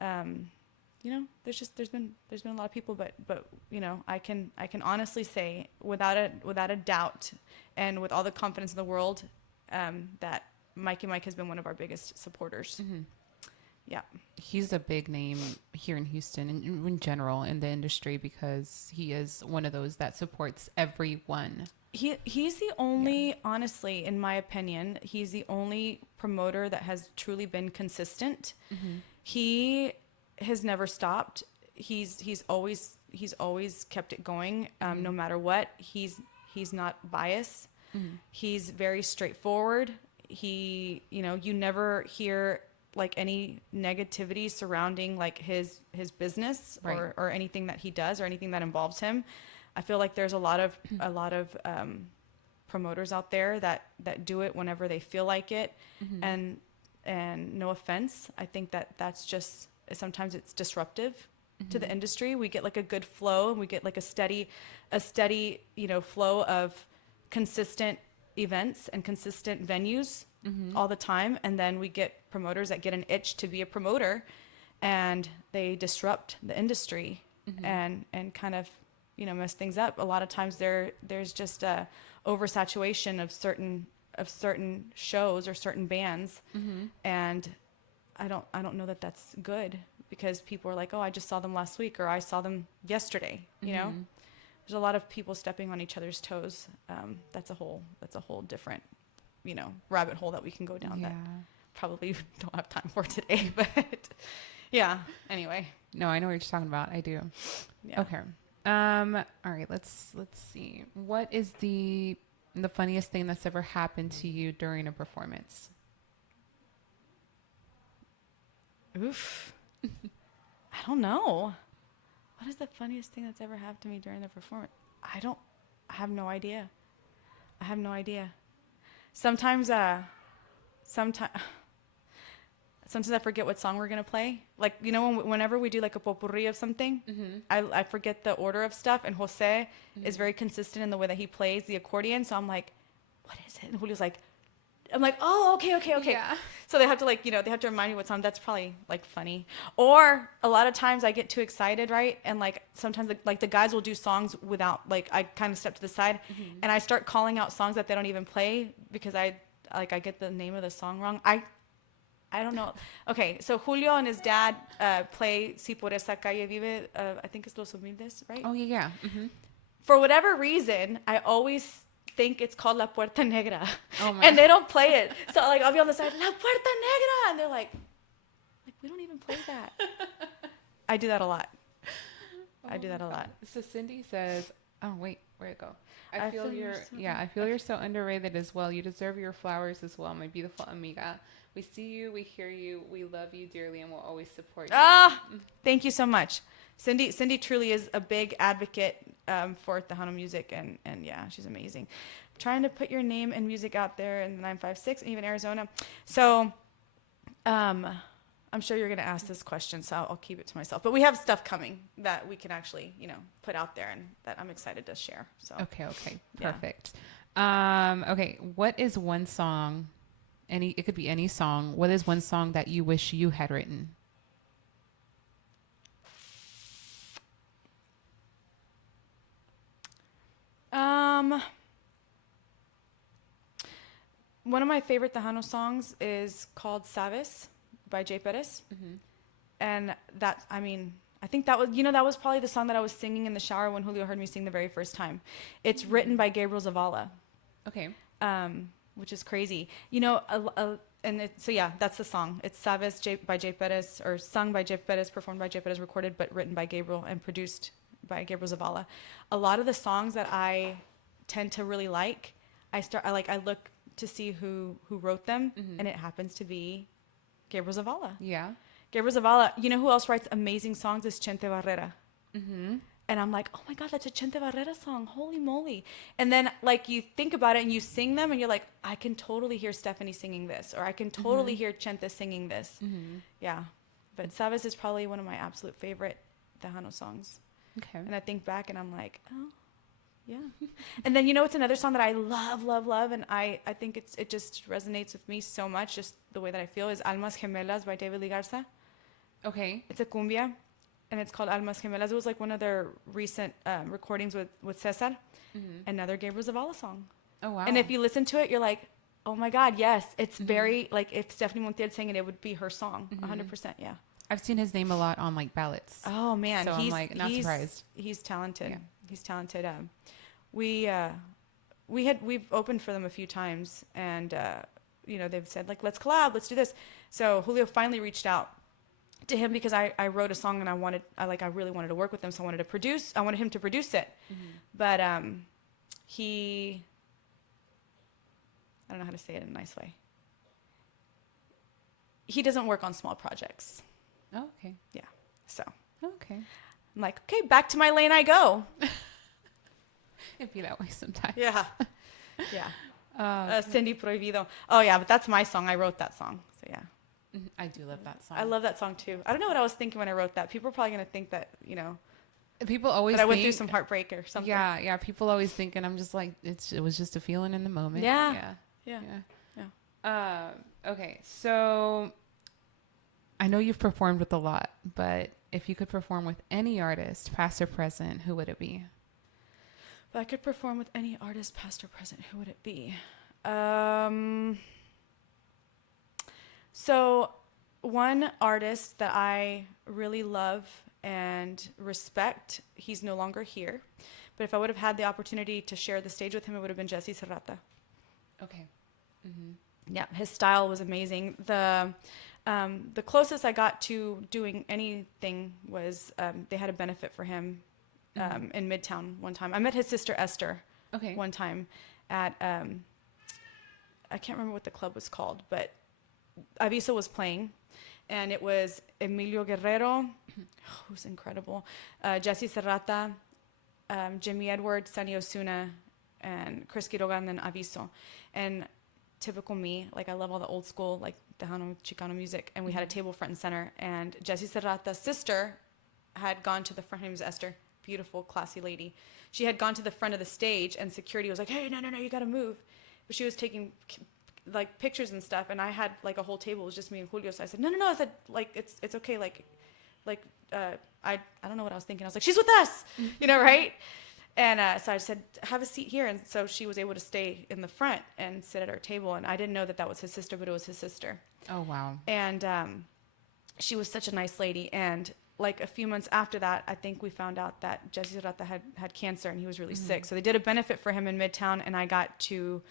You know, there's been a lot of people, but you know, I can honestly say without a doubt and with all the confidence in the world, that Mikey Mike has been one of our biggest supporters. Yeah. He's a big name here in Houston and in general in the industry because he is one of those that supports everyone. He's the only, honestly, in my opinion, he's the only promoter that has truly been consistent. He has never stopped. He's always kept it going, no matter what. He's not biased. He's very straightforward. You know, you never hear like any negativity surrounding like his business or anything that he does or anything that involves him. I feel like there's a lot of promoters out there that do it whenever they feel like it, and no offense, I think that's just sometimes it's disruptive to the industry. We get like a good flow, and we get like a steady you know flow of consistent events and consistent venues all the time, and then we get promoters that get an itch to be a promoter, and they disrupt the industry and kind of you know mess things up. A lot of times there's just a oversaturation of certain shows or certain bands, and I don't know that that's good, because people are like, oh, I just saw them last week, or I saw them yesterday. You know, there's a lot of people stepping on each other's toes. That's a whole different you know rabbit hole that we can go down that probably don't have time for today. But yeah, anyway. No, I know what you're talking about. I do. Yeah. Okay. All right. Let's see. What is the funniest thing that's ever happened to you during a performance? Oof. I don't know. What is the funniest thing that's ever happened to me during the performance? I have no idea. Sometimes I forget what song we're going to play. Like, you know, whenever we do like a potpourri of something, I forget the order of stuff. And Jose is very consistent in the way that he plays the accordion. So I'm like, what is it? And Julio's like, I'm like, oh, okay. Yeah. So they have to they have to remind me what song. That's probably like funny. Or a lot of times I get too excited, right? And like sometimes like the guys will do songs without, like I kind of step to the side and I start calling out songs that they don't even play because I get the name of the song wrong. I don't know. Okay, so Julio and his dad play Si por esa calle vive, I think it's Los Humildes, right? Oh, yeah. For whatever reason, I always think it's called La Puerta Negra. Oh my. And they don't play it. So like I'll be on the side, La Puerta Negra, and they're like we don't even play that. I do that a lot. So Cindy says, oh wait, where'd it go? I feel you're so underrated as well. You deserve your flowers as well, my beautiful amiga. We see you, we hear you, we love you dearly, and we'll always support you. Thank you so much. Cindy truly is a big advocate for Tejano music, and yeah, she's amazing. I'm trying to put your name and music out there in the 956 and even Arizona. So I'm sure you're going to ask this question, so I'll keep it to myself. But we have stuff coming that we can actually, put out there and that I'm excited to share. So Okay, perfect. Yeah. Okay, what is one song? It could be any song. What is one song that you wish you had written? One of my favorite Tejano songs is called Sabes by Jay Perez. And I think that was probably the song that I was singing in the shower when Julio heard me sing the very first time. It's written by Gabriel Zavala. Okay. Which is crazy. So yeah, that's the song. It's Sabes by Jay Perez, or sung by Jay Perez, performed by Jay Perez, recorded but written by Gabriel and produced by Gabriel Zavala. A lot of the songs that I tend to really like, I look to see who wrote them, and it happens to be Gabriel Zavala. Yeah. Gabriel Zavala. You know who else writes amazing songs is Chente Barrera. And I'm like, oh my God, that's a Chente Barrera song. Holy moly. And then like you think about it and you sing them and you're like, I can totally hear Stephanie singing this, or I can totally hear Chente singing this. Yeah. But Sabes is probably one of my absolute favorite Tejano songs. Okay. And I think back and I'm like, oh, Yeah. And then, you know, it's another song that I love, love, love. And I think it just resonates with me so much, just the way that I feel, is Almas Gemelas by David Lee Garza. Okay. It's a cumbia, and it's called Almas Gemelas. It was like one of their recent recordings with Cesar, another Gabriel Zavala song. Oh, wow. And if you listen to it, you're like, oh my God, yes. It's very, like, if Stephanie Montiel sang it, it would be her song. 100%, yeah. I've seen his name a lot on like ballots. Oh, man. So I'm like, not surprised. He's talented. Yeah. He's talented. We've opened for them a few times, and you know, they've said like, let's collab, let's do this. So Julio finally reached out to him because I wrote a song and I really wanted to work with him, so I wanted him to produce it. But I don't know how to say it in a nice way. He doesn't work on small projects. Oh, okay. Yeah. So Okay. I'm like, okay, back to my lane I go. It'd be that way sometimes. Yeah. Yeah. Cindy Prohibido. Oh, yeah, but that's my song. I wrote that song. So, yeah. I do love that song. I love that song, too. I don't know what I was thinking when I wrote that. People are probably going to think that, you know, People always that I went think, through some heartbreak or something. yeah. People always think, and I'm just like, it was just a feeling in the moment. Yeah. Okay, so I know you've performed with a lot, but if you could perform with any artist, past or present, who would it be? If I could perform with any artist, past or present, who would it be? So one artist that I really love and respect, he's no longer here, but if I would have had the opportunity to share the stage with him, it would have been Jesse Serrata. Okay. Yeah, his style was amazing. The closest I got to doing anything was they had a benefit for him in Midtown one time. I met his sister Esther one time at I can't remember what the club was called, but Aviso was playing, and it was Emilio Guerrero, who's incredible, Jesse Serrata, Jimmy Edwards, Sunny Osuna, and Chris Quiroga, and then Aviso. And typical me, like I love all the old school, like Tejano, Chicano music, and we had a table front and center, and Jesse Serrata's sister had gone to the front. Her name was Esther, beautiful, classy lady. She had gone to the front of the stage, and security was like, hey, no, you gotta move. But she was taking like pictures and stuff, and I had like a whole table. It was just me and Julio. So I said, no. I said, like, it's okay. I don't know what I was thinking. I was like, she's with us, you know, right? And so I said, have a seat here. And so she was able to stay in the front and sit at our table. And I didn't know that was his sister, but it was his sister. Oh, wow. And she was such a nice lady. And like a few months after that, I think we found out that Jesse Rata had cancer, and he was really sick. So they did a benefit for him in Midtown, and I got to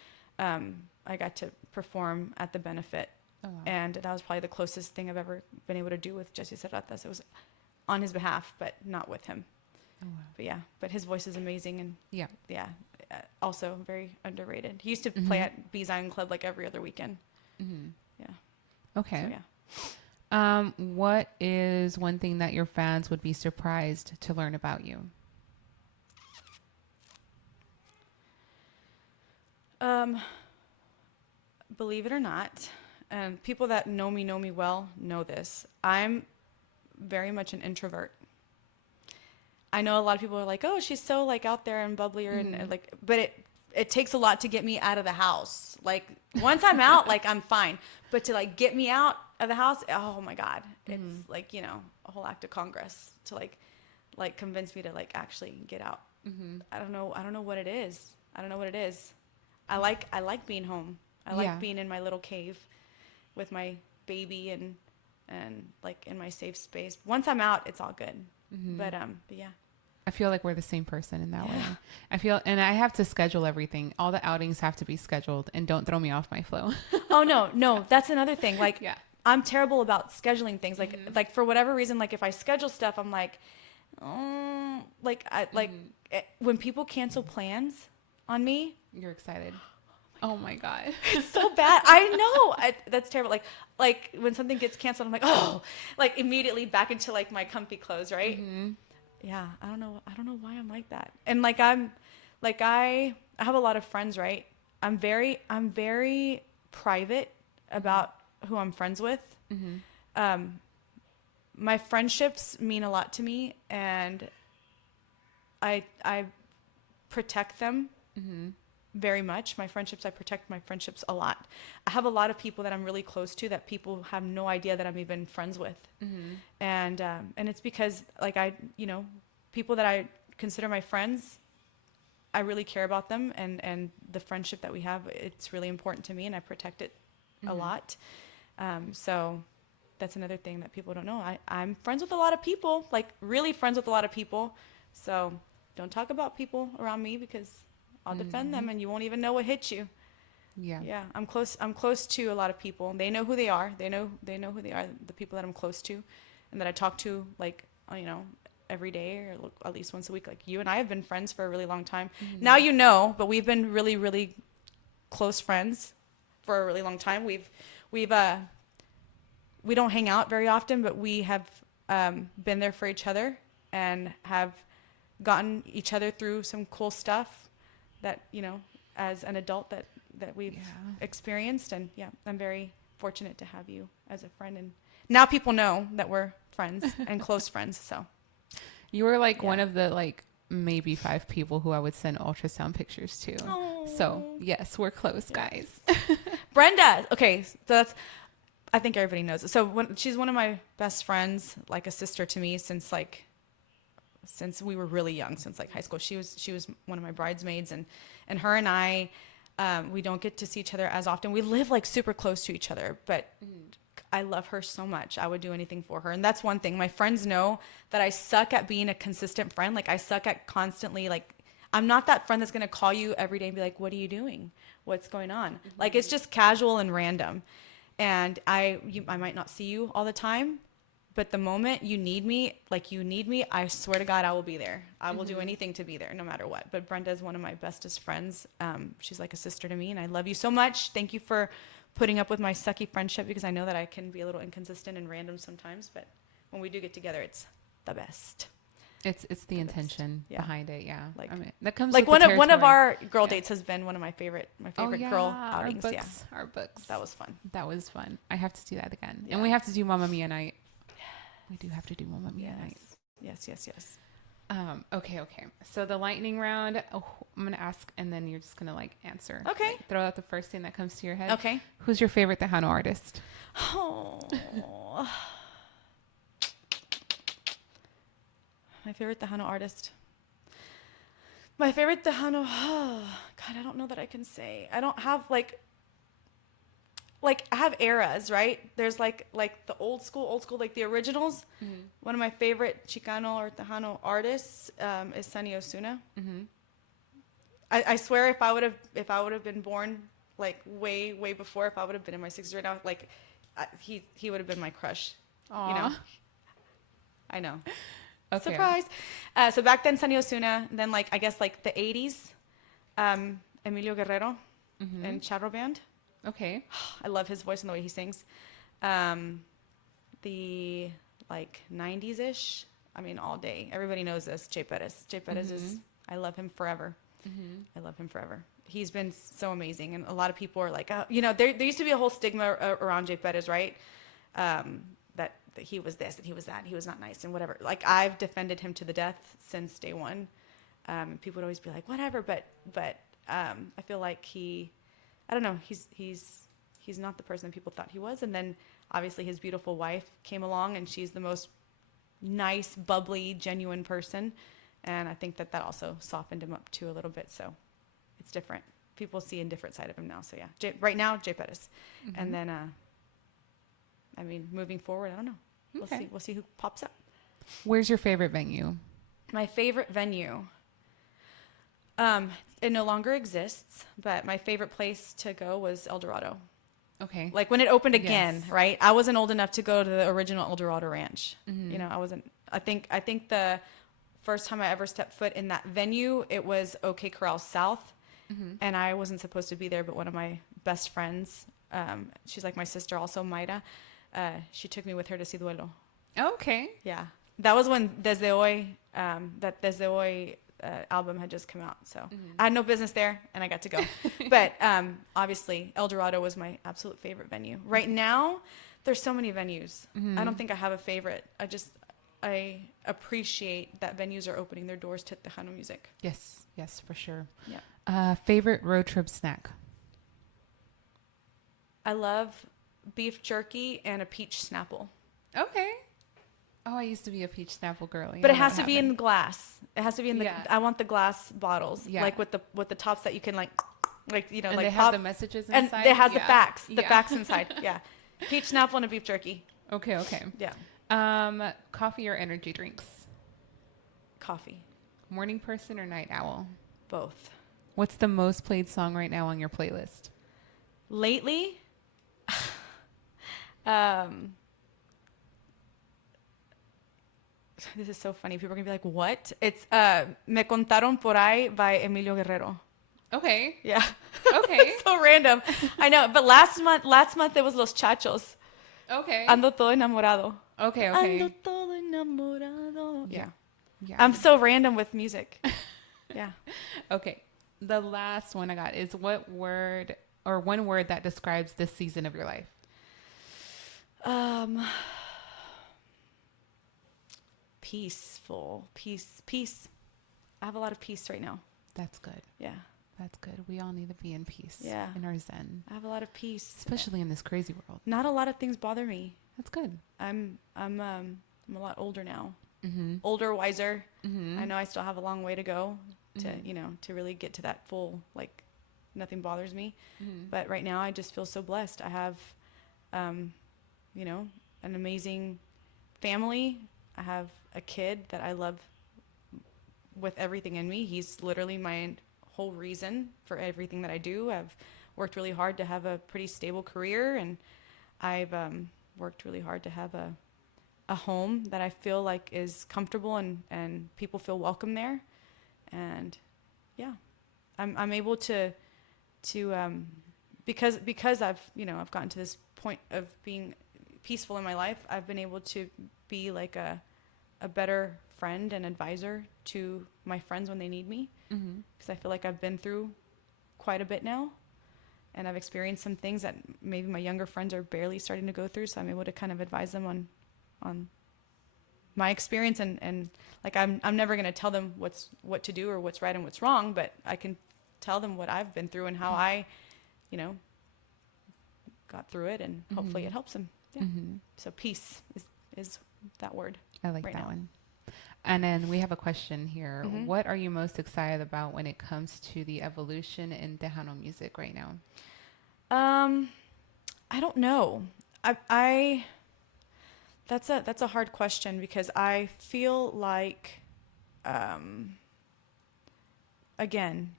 perform at the benefit. Oh, wow. And that was probably the closest thing I've ever been able to do with Jesse Serrata. So it was on his behalf, but not with him. Oh, wow. But yeah, but his voice is amazing, and Yeah. Also very underrated. He used to play at Bee Zion Club like every other weekend. Yeah. Okay. So yeah. What is one thing that your fans would be surprised to learn about you? Believe it or not, and people that know me well know this, I'm very much an introvert. I know a lot of people are like, oh, she's so like out there and bubblier and like, but it takes a lot to get me out of the house. Like once I'm out, like I'm fine, but to like get me out of the house, oh my God, it's like, you know, a whole act of Congress to like convince me to like actually get out. I don't know what it is. I like being home. I like being in my little cave with my baby and like in my safe space. Once I'm out, it's all good. But yeah. I feel like we're the same person in that way. And I have to schedule everything. All the outings have to be scheduled, and don't throw me off my flow. Oh no. That's another thing. Like, I'm terrible about scheduling things. Like for whatever reason, like if I schedule stuff, I'm like, when people cancel plans on me, You're excited. Oh my God. It's so bad. I know. That's terrible. Like when something gets canceled, I'm like, oh, like immediately back into like my comfy clothes, right? Yeah. I don't know why I'm like that. And like I have a lot of friends, right? I'm very private about who I'm friends with. My friendships mean a lot to me, and I protect them very much. My friendships, I protect my friendships a lot. I have a lot of people that I'm really close to that people have no idea that I'm even friends with. And it's because like people that I consider my friends, I really care about them, and the friendship that we have, it's really important to me, and I protect it a lot. So that's another thing that people don't know. I'm friends with a lot of people, like really friends with a lot of people. So don't talk about people around me because I'll defend them and you won't even know what hit you. Yeah. Yeah, I'm close to a lot of people. They know who they are. They know who they are, the people that I'm close to and that I talk to like, every day or at least once a week. Like you and I have been friends for a really long time. Now but we've been really, really close friends for a really long time. We don't hang out very often, but we have been there for each other and have gotten each other through some cool stuff that, as an adult that we've experienced. And I'm very fortunate to have you as a friend. And now people know that we're friends and close friends. So you were like one of the like maybe 5 people who I would send ultrasound pictures to. Oh. So yes, we're close, guys. Brenda. Okay. So I think everybody knows it. So she's one of my best friends, like a sister to me since we were really young, since like high school. She was one of my bridesmaids, and her and I, we don't get to see each other as often. We live like super close to each other, but I love her so much. I would do anything for her. And that's one thing. My friends know that I suck at being a consistent friend. Like I suck at constantly, like, I'm not that friend that's going to call you every day and be like, what are you doing? What's going on? Like, it's just casual and random. And I might not see you all the time, but the moment you need me, I swear to God, I will be there. I will do anything to be there no matter what. But Brenda is one of my bestest friends. She's like a sister to me, and I love you so much. Thank you for putting up with my sucky friendship, because I know that I can be a little inconsistent and random sometimes, but when we do get together, it's the best. It's the intention behind it, Like, I mean, that comes like with one of our girl dates has been one of my favorite girl outings. Our books. That was fun. That was fun. I have to do that again, and we have to do Mamma Mia night. We do have to do Mamma Mia night. Yes. Okay. So the lightning round, I'm going to ask, and then you're just going to like answer. Okay. Like, throw out the first thing that comes to your head. Okay. Who's your favorite Tejano artist? Oh. My favorite Tejano artist. My favorite Tejano. Oh, God, I don't know that I can say. I don't have like I have eras, right? There's like the old school, like the originals. One of my favorite Chicano or Tejano artists is Sunny Osuna. I swear, if I would have been born like way before, if I would have been in my 60s right now, like he would have been my crush. Aww. I know. Okay. Surprise. So back then, Sunny Osuna. Then I guess the 80s, Emilio Guerrero and Charro Band. Okay. I love his voice and the way he sings. The 90s-ish, I mean, all day. Everybody knows this. Jay Perez. Jay Perez is, I love him forever. I love him forever. He's been so amazing. And a lot of people are like, there used to be a whole stigma around Jay Perez, right? That he was this and he was that and he was not nice and whatever. Like, I've defended him to the death since day one. People would always be like, whatever. But I feel like I don't know, he's not the person that people thought he was. And then obviously his beautiful wife came along, and she's the most nice, bubbly, genuine person. And I think that also softened him up too a little bit. So it's different. People see a different side of him now. So yeah, right now, Jay Perez. And then, I mean, moving forward, I don't know. Okay. We'll see who pops up. Where's your favorite venue? My favorite venue. It no longer exists, but my favorite place to go was El Dorado. Okay. Like when it opened again, right? I wasn't old enough to go to the original El Dorado Ranch. I wasn't. I think the first time I ever stepped foot in that venue, it was OK Corral South, and I wasn't supposed to be there. But one of my best friends, she's like my sister, also Mayra. She took me with her to see Duelo. Okay. Yeah, that was when Desde Hoy, album had just come out, so I had no business there, and I got to go. But obviously, El Dorado was my absolute favorite venue. Right now, there's so many venues. I don't think I have a favorite. I appreciate that venues are opening their doors to Tejano music. Yes, yes, for sure. Yeah. Favorite road trip snack? I love beef jerky and a peach Snapple. Okay. Oh, I used to be a peach Snapple girl. You But know it has what to be in happened. glass. It has to be in the. Yeah. I want the glass bottles, Yeah. like with the tops that you can like you know, And like they pop. have the messages And inside. it has the Yeah. facts, the Yeah. facts inside. Yeah, peach Snapple and a beef jerky. Okay, okay. Yeah, Coffee or energy drinks? coffee, Morning person or night owl? both. What's the most played song right now on your playlist? Lately, um, this is so funny. People are gonna be like, "What?" It's "Me contaron por ahí" by Emilio Guerrero. Okay. Yeah. Okay. It's so random. I know, but last month it was Los Chachos. Okay. Ando todo enamorado. Okay, Ando okay. todo enamorado. Yeah. Yeah. I'm so random with music. Yeah. Okay. The last one I got is what word or one word that describes this season of your life? Peaceful. Peace. I have a lot of peace right now. That's good. Yeah. That's good. We all need to be in peace. Yeah. In our zen. I have a lot of peace. Especially in this crazy world. Not a lot of things bother me. That's good. I'm a lot older now. Mm-hmm. Older, wiser. Mm-hmm. I know I still have a long way to go to, Mm-hmm. to really get to that full, like, nothing bothers me. Mm-hmm. But right now I just feel so blessed. I have, an amazing family. I have a kid that I love with everything in me. He's literally my whole reason for everything that I do. I've worked really hard to have a pretty stable career, and I've worked really hard to have a home that I feel like is comfortable and people feel welcome there. And yeah, I'm able to because I've gotten to this point of being peaceful in my life. I've been able to be like a better friend and advisor to my friends when they need me, Mm-hmm. because I feel like I've been through quite a bit now, and I've experienced some things that maybe my younger friends are barely starting to go through. So I'm able to kind of advise them on my experience, and like I'm never going to tell them what to do or what's right and what's wrong, but I can tell them what I've been through and how I, got through it, and hopefully Mm-hmm. it helps them. Yeah. Mm-hmm. So peace is that word. I like Right that now. one. And then we have a question here. Mhm. What are you most excited about when it comes to the evolution in Tejano music right now? I don't know. I that's a hard question, because I feel like, again,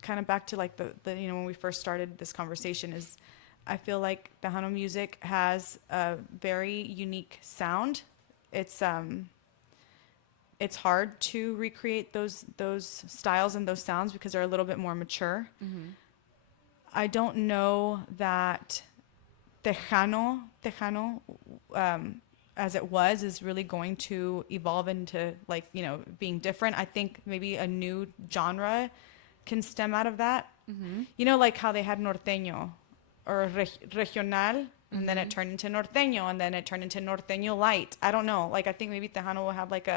kind of back to like the when we first started this conversation, is I feel like Tejano music has a very unique sound. It's hard to recreate those styles and those sounds because they're a little bit more mature. Mm-hmm. I don't know that Tejano, as it was, is really going to evolve into being different. I think maybe a new genre can stem out of that. Mm-hmm. Like how they had norteño or regional, and then it Mhm. turned into norteño, and then it turned into norteño light. I don't know. Like I think maybe Tejano will have like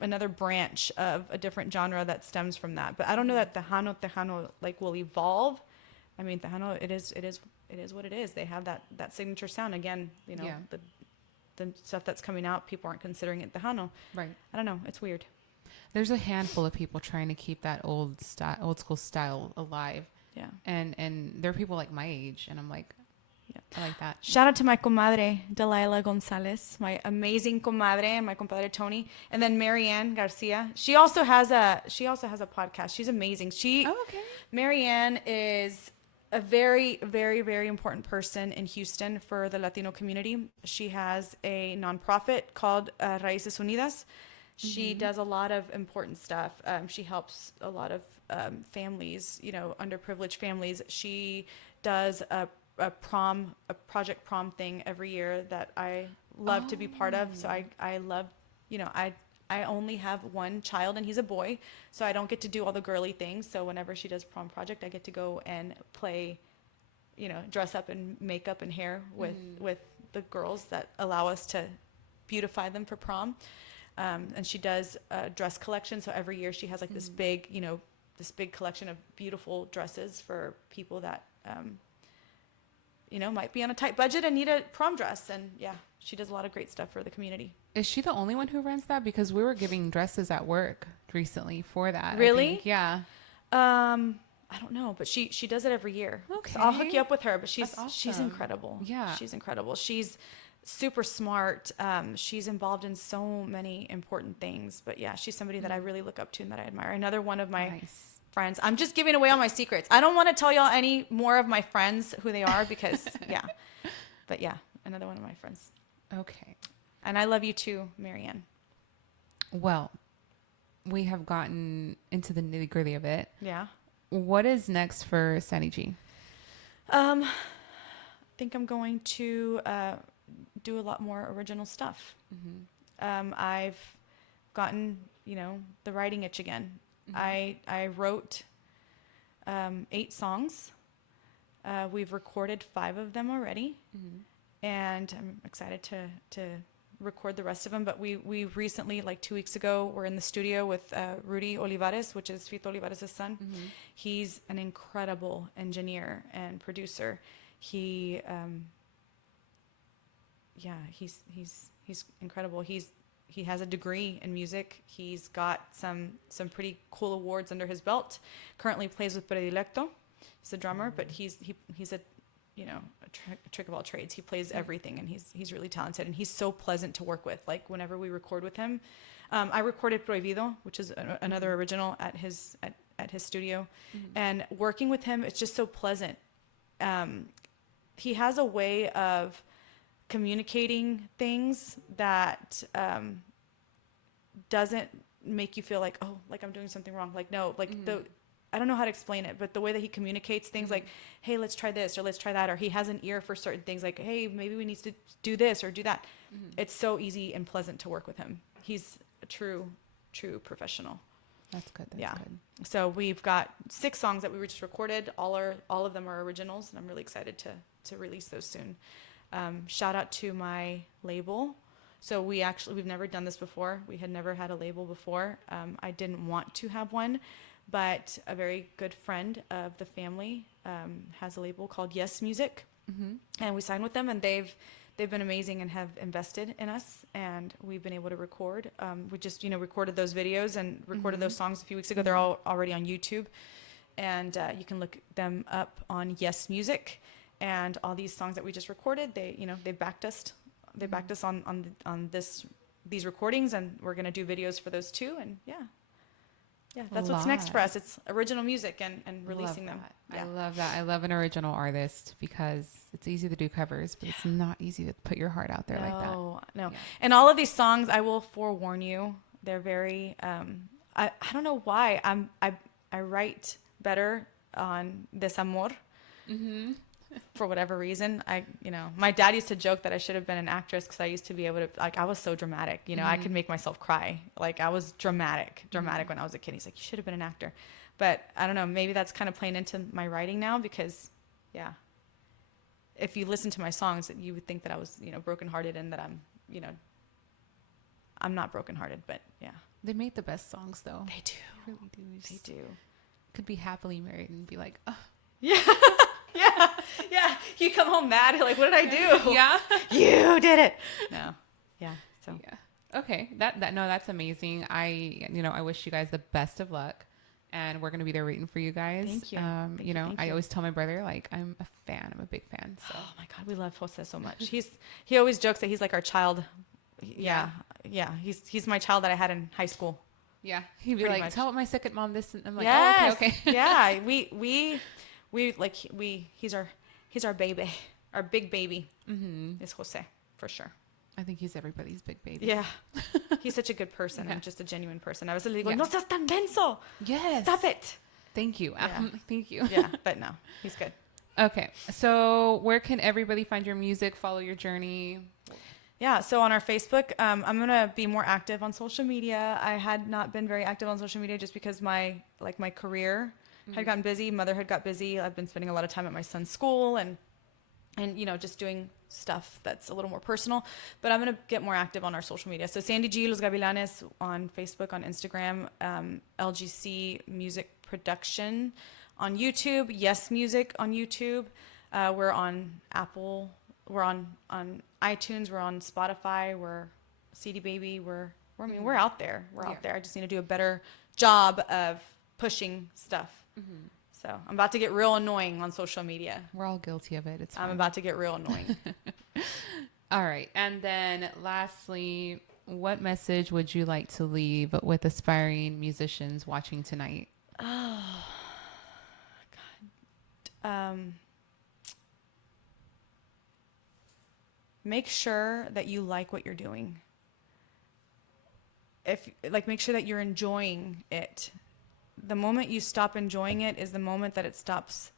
another branch of a different genre that stems from that. But I don't know that Tejano like will evolve. I mean, Tejano, it is what it is. They have that signature sound. Again, Yeah. the stuff that's coming out, people aren't considering it Tejano. Right. I don't know. It's weird. There's a handful of people trying to keep that old school style alive. Yeah. And there are people like my age, and I'm like, Yeah. I like that. Shout out to my comadre, Delilah Gonzalez, my amazing comadre, and my compadre Tony, and then Marianne Garcia. She also has a podcast. She's amazing. Okay. Marianne is a very, very, very important person in Houston for the Latino community. She has a nonprofit called Raíces Unidas. She does a lot of important stuff. She helps a lot of families, underprivileged families. She does a project prom thing every year that I love to be part of. So I love, I only have one child, and he's a boy, so I don't get to do all the girly things. So whenever she does prom project, I get to go and play dress up in makeup and hair with the girls that allow us to beautify them for prom. And she does a dress collection. So every year she has like this big, this big collection of beautiful dresses for people that, might be on a tight budget and need a prom dress. And yeah, she does a lot of great stuff for the community. Is she the only one who runs that? Because we were giving dresses at work recently for that. Really? Yeah. I don't know, but she does it every year. Okay. So I'll hook you up with her, but That's awesome. she's incredible. Yeah. She's incredible. She's super smart. She's involved in so many important things, but yeah, she's somebody that I really look up to and that I admire. Another one of my friends. I'm just giving away all my secrets. I don't want to tell y'all any more of my friends who they are because yeah. But yeah, another one of my friends. Okay. And I love you too, Marianne. Well, we have gotten into the nitty-gritty of it. Yeah. What is next for Sandy G? I think I'm going to do a lot more original stuff. I've gotten, the writing itch again. I wrote 8 songs. We've recorded 5 of them already, and I'm excited to record the rest of them. But we recently, like 2 weeks ago, were in the studio with Rudy Olivares, which is Fito Olivares' son. He's an incredible engineer and producer. He's incredible. He has a degree in music. He's got some pretty cool awards under his belt. Currently plays with Predilecto. He's a drummer, but he's a trick of all trades. He plays everything, and he's really talented, and he's so pleasant to work with. Like whenever we record with him, I recorded Prohibido, which is another original at his studio, and working with him, it's just so pleasant. He has a way of communicating things that doesn't make you feel like, oh, like I'm doing something wrong. Like, no, like I don't know how to explain it, but the way that he communicates things like, hey, let's try this or let's try that, or he has an ear for certain things like, hey, maybe we need to do this or do that. It's so easy and pleasant to work with him. He's a true professional. That's good. That's good. So we've got 6 songs that we just recorded. All of them are originals, and I'm really excited to release those soon. Shout out to my label. So we've never done this before. We had never had a label before. I didn't want to have one, but a very good friend of the family has a label called Yes Music, and we signed with them, and they've been amazing and have invested in us, and we've been able to record. We just recorded those videos and recorded those songs a few weeks ago. They're all already on YouTube, and you can look them up on Yes Music. And all these songs that we just recorded, they've backed us. They backed us on these recordings, and we're gonna do videos for those too. And yeah, that's what's next for us. It's original music and releasing them. Yeah. I love that. I love an original artist because it's easy to do covers, but it's not easy to put your heart out there like that. No. Yeah. And all of these songs, I will forewarn you, they're very. I don't know why I write better on Desamor. For whatever reason, my dad used to joke that I should have been an actress because I used to be able to, like, I was so dramatic, I could make myself cry. Like I was dramatic when I was a kid. He's like, you should have been an actor. But I don't know, maybe that's kind of playing into my writing now because, yeah, if you listen to my songs, you would think that I was, brokenhearted, and that I'm not brokenhearted, but yeah. They make the best songs though. They do. They really do. They do. Could be happily married and be like, oh. Yeah. Yeah. You come home mad. Like, what did I do? Yeah. You did it. No. Yeah. So. Yeah. Okay. That's amazing. I wish you guys the best of luck, and we're going to be there waiting for you guys. Thank you. Thank you. I always tell my brother, like, I'm a fan. I'm a big fan. So. Oh my God. We love Jose so much. He always jokes that he's like our child. Yeah. He's my child that I had in high school. Yeah. He'd be like, tell my second mom this. And I'm like, yes. oh, okay. Yeah. He's our baby, our big baby. Is Jose for sure. I think he's everybody's big baby. Yeah. He's such a good person and just a genuine person. I was like, Yeah. no seas tan denso. Yes. Stop it. Thank you. Yeah. Thank you. Yeah, but no, he's good. Okay. So where can everybody find your music, follow your journey? Yeah, so on our Facebook, I'm going to be more active on social media. I had not been very active on social media just because my career had gotten busy. Motherhood got busy. I've been spending a lot of time at my son's school and just doing stuff that's a little more personal. But I'm going to get more active on our social media. So Sandy G. Los Gavilanes on Facebook, on Instagram, LGC Music Production on YouTube, Yes Music on YouTube. We're on Apple. We're on iTunes. We're on Spotify. We're CD Baby. We're out there. We're out there. I just need to do a better job of pushing stuff. So I'm about to get real annoying on social media. We're all guilty of it. It's fine. I'm about to get real annoying. All right. And then lastly, what message would you like to leave with aspiring musicians watching tonight? Oh, God. Make sure that you like what you're doing. Make sure that you're enjoying it. The moment you stop enjoying it is the moment that it stops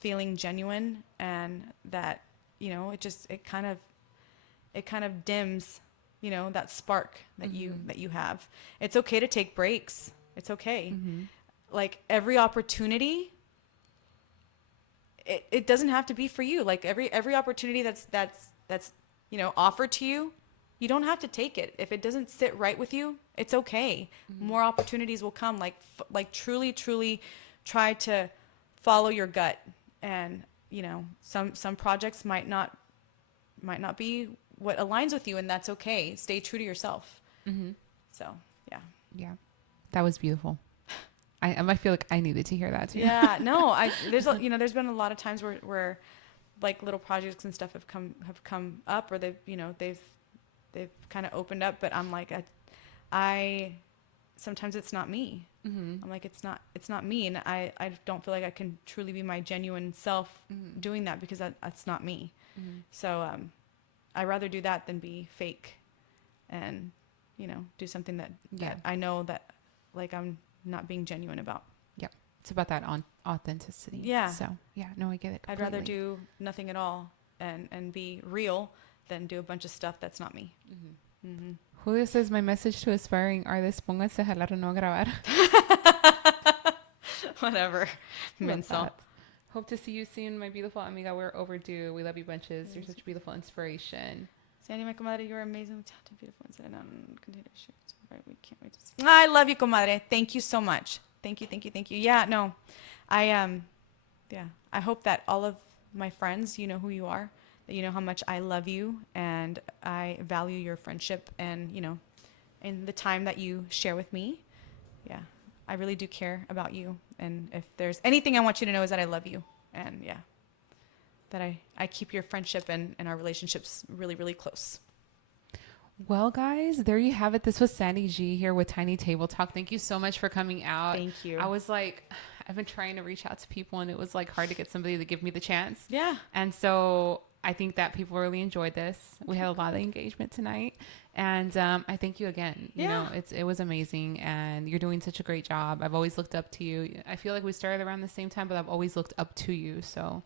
feeling genuine, and that, it kind of dims, that spark that you have. It's okay to take breaks. It's okay. Like every opportunity, it doesn't have to be for you. Like every opportunity that's offered to you, you don't have to take it. If it doesn't sit right with you, it's okay. More opportunities will come. Like truly try to follow your gut. And, some projects might not be what aligns with you, and that's okay. Stay true to yourself. So, yeah. Yeah. That was beautiful. I feel like I needed to hear that too. Yeah, no, there's been a lot of times where like little projects and stuff have come up, or they've kind of opened up, but I'm like, I sometimes it's not me. I'm like, it's not me. And I don't feel like I can truly be my genuine self doing that, because that's not me. So, I'd rather do that than be fake and, do something that I know that like I'm not being genuine about. Yeah. It's about that authenticity. Yeah. So yeah, no, I get it completely. I'd rather do nothing at all and be real than do a bunch of stuff that's not me. Julio says, my message to aspiring artists, pónganse a jalar o no grabar. Whatever. Menso. Hope to see you soon, my beautiful amiga. We're overdue. We love you bunches. You're such a beautiful inspiration. Sandy, my comadre, you're amazing, talented, beautiful, and continue to share. We can't wait to see. I love you, comadre. Thank you so much. Thank you. Yeah, no, I hope that all of my friends, you know who you are, that you know how much I love you, and I value your friendship, and and the time that you share with me. Yeah, I really do care about you, and if there's anything I want you to know is that I love you, and that I keep your friendship and our relationships really, really close. Well, guys, there you have it. This was Sandy G here with Tiny Table Talk. Thank you so much for coming out. Thank you. I was like, I've been trying to reach out to people, and it was like hard to get somebody to give me the chance. Yeah. And so I think that people really enjoyed this. We had a lot of engagement tonight, and I thank you again. You know, it was amazing, and you're doing such a great job. I've always looked up to you. I feel like we started around the same time, but I've always looked up to you. So,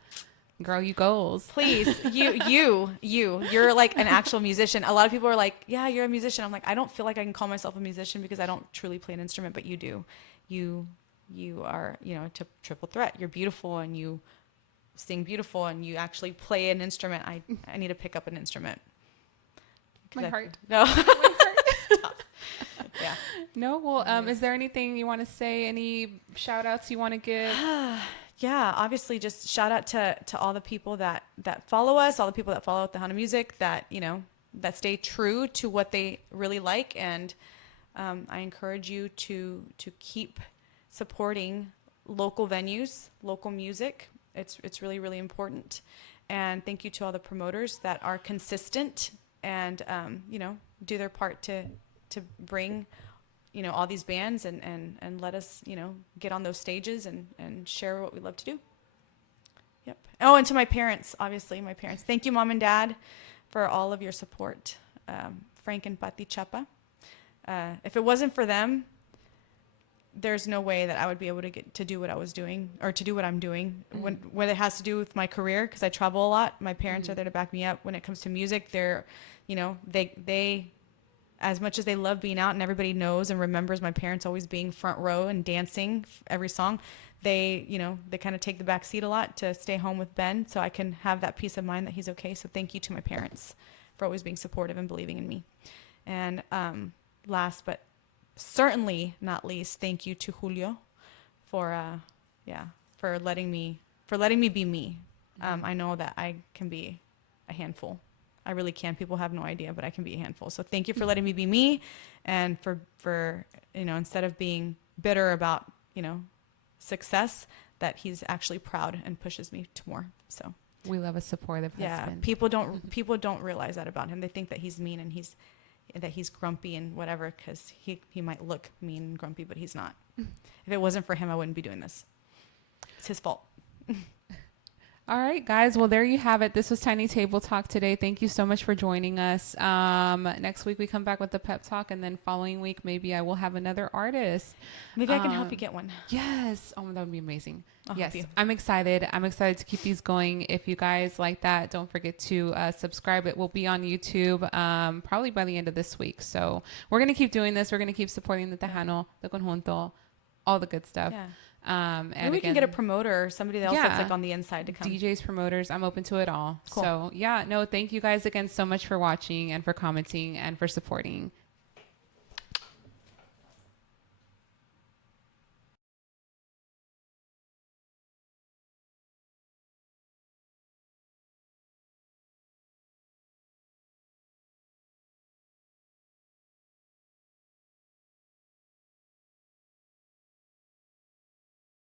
girl, you goals. Please, you're like an actual musician. A lot of people are like, yeah, you're a musician. I'm like, I don't feel like I can call myself a musician because I don't truly play an instrument, but you do. You are, a triple threat. You're beautiful, and you sing beautiful, and you actually play an instrument. I need to pick up an instrument. My heart. No. My heart. Stop. Yeah. No. Well, is there anything you want to say? Any shout outs you want to give? Yeah, obviously just shout out to all the people that follow us, all the people that follow Tejano music, that, that stay true to what they really like. And I encourage you to keep supporting local venues, local music. It's really, really important. And thank you to all the promoters that are consistent and, do their part to bring all these bands and let us, get on those stages and share what we love to do. Yep. Oh, and to my parents, obviously, Thank you, Mom and Dad, for all of your support. Frank and Pati Chapa. If it wasn't for them, there's no way that I would be able to get to do what I was doing, or to do what I'm doing. When it has to do with my career, because I travel a lot. My parents are there to back me up. When it comes to music, they're, as much as they love being out and everybody knows and remembers my parents always being front row and dancing every song, they, you know, they kind of take the back seat a lot to stay home with Ben so I can have that peace of mind that he's okay. So thank you to my parents for always being supportive and believing in me. And last but certainly not least, thank you to Julio for for letting me be me. I know that I can be a handful. I really can. People have no idea, but I can be a handful. So thank you for letting me be me, and for you know, instead of being bitter about, you know, success, that he's actually proud and pushes me to more. So we love a supportive husband. People don't realize that about him. They think that he's mean and he's grumpy and whatever, because he might look mean and grumpy, but he's not. If it wasn't for him, I wouldn't be doing this. It's his fault. All right, guys. Well, there you have it. This was Tiny Table Talk today. Thank you so much for joining us. Next week we come back with the pep talk, and then following week maybe I will have another artist. Maybe I can help you get one. Yes. Oh, that would be amazing. I'll yes, help you. I'm excited. I'm excited to keep these going. If you guys like that, don't forget to subscribe. It will be on YouTube probably by the end of this week. So we're gonna keep doing this. We're gonna keep supporting the Tejano, the Conjunto, all the good stuff. Yeah. And maybe we can get a promoter or somebody else that's like on the inside to come. DJs, promoters, I'm open to it all. Cool. So yeah, no, thank you guys again so much for watching and for commenting and for supporting.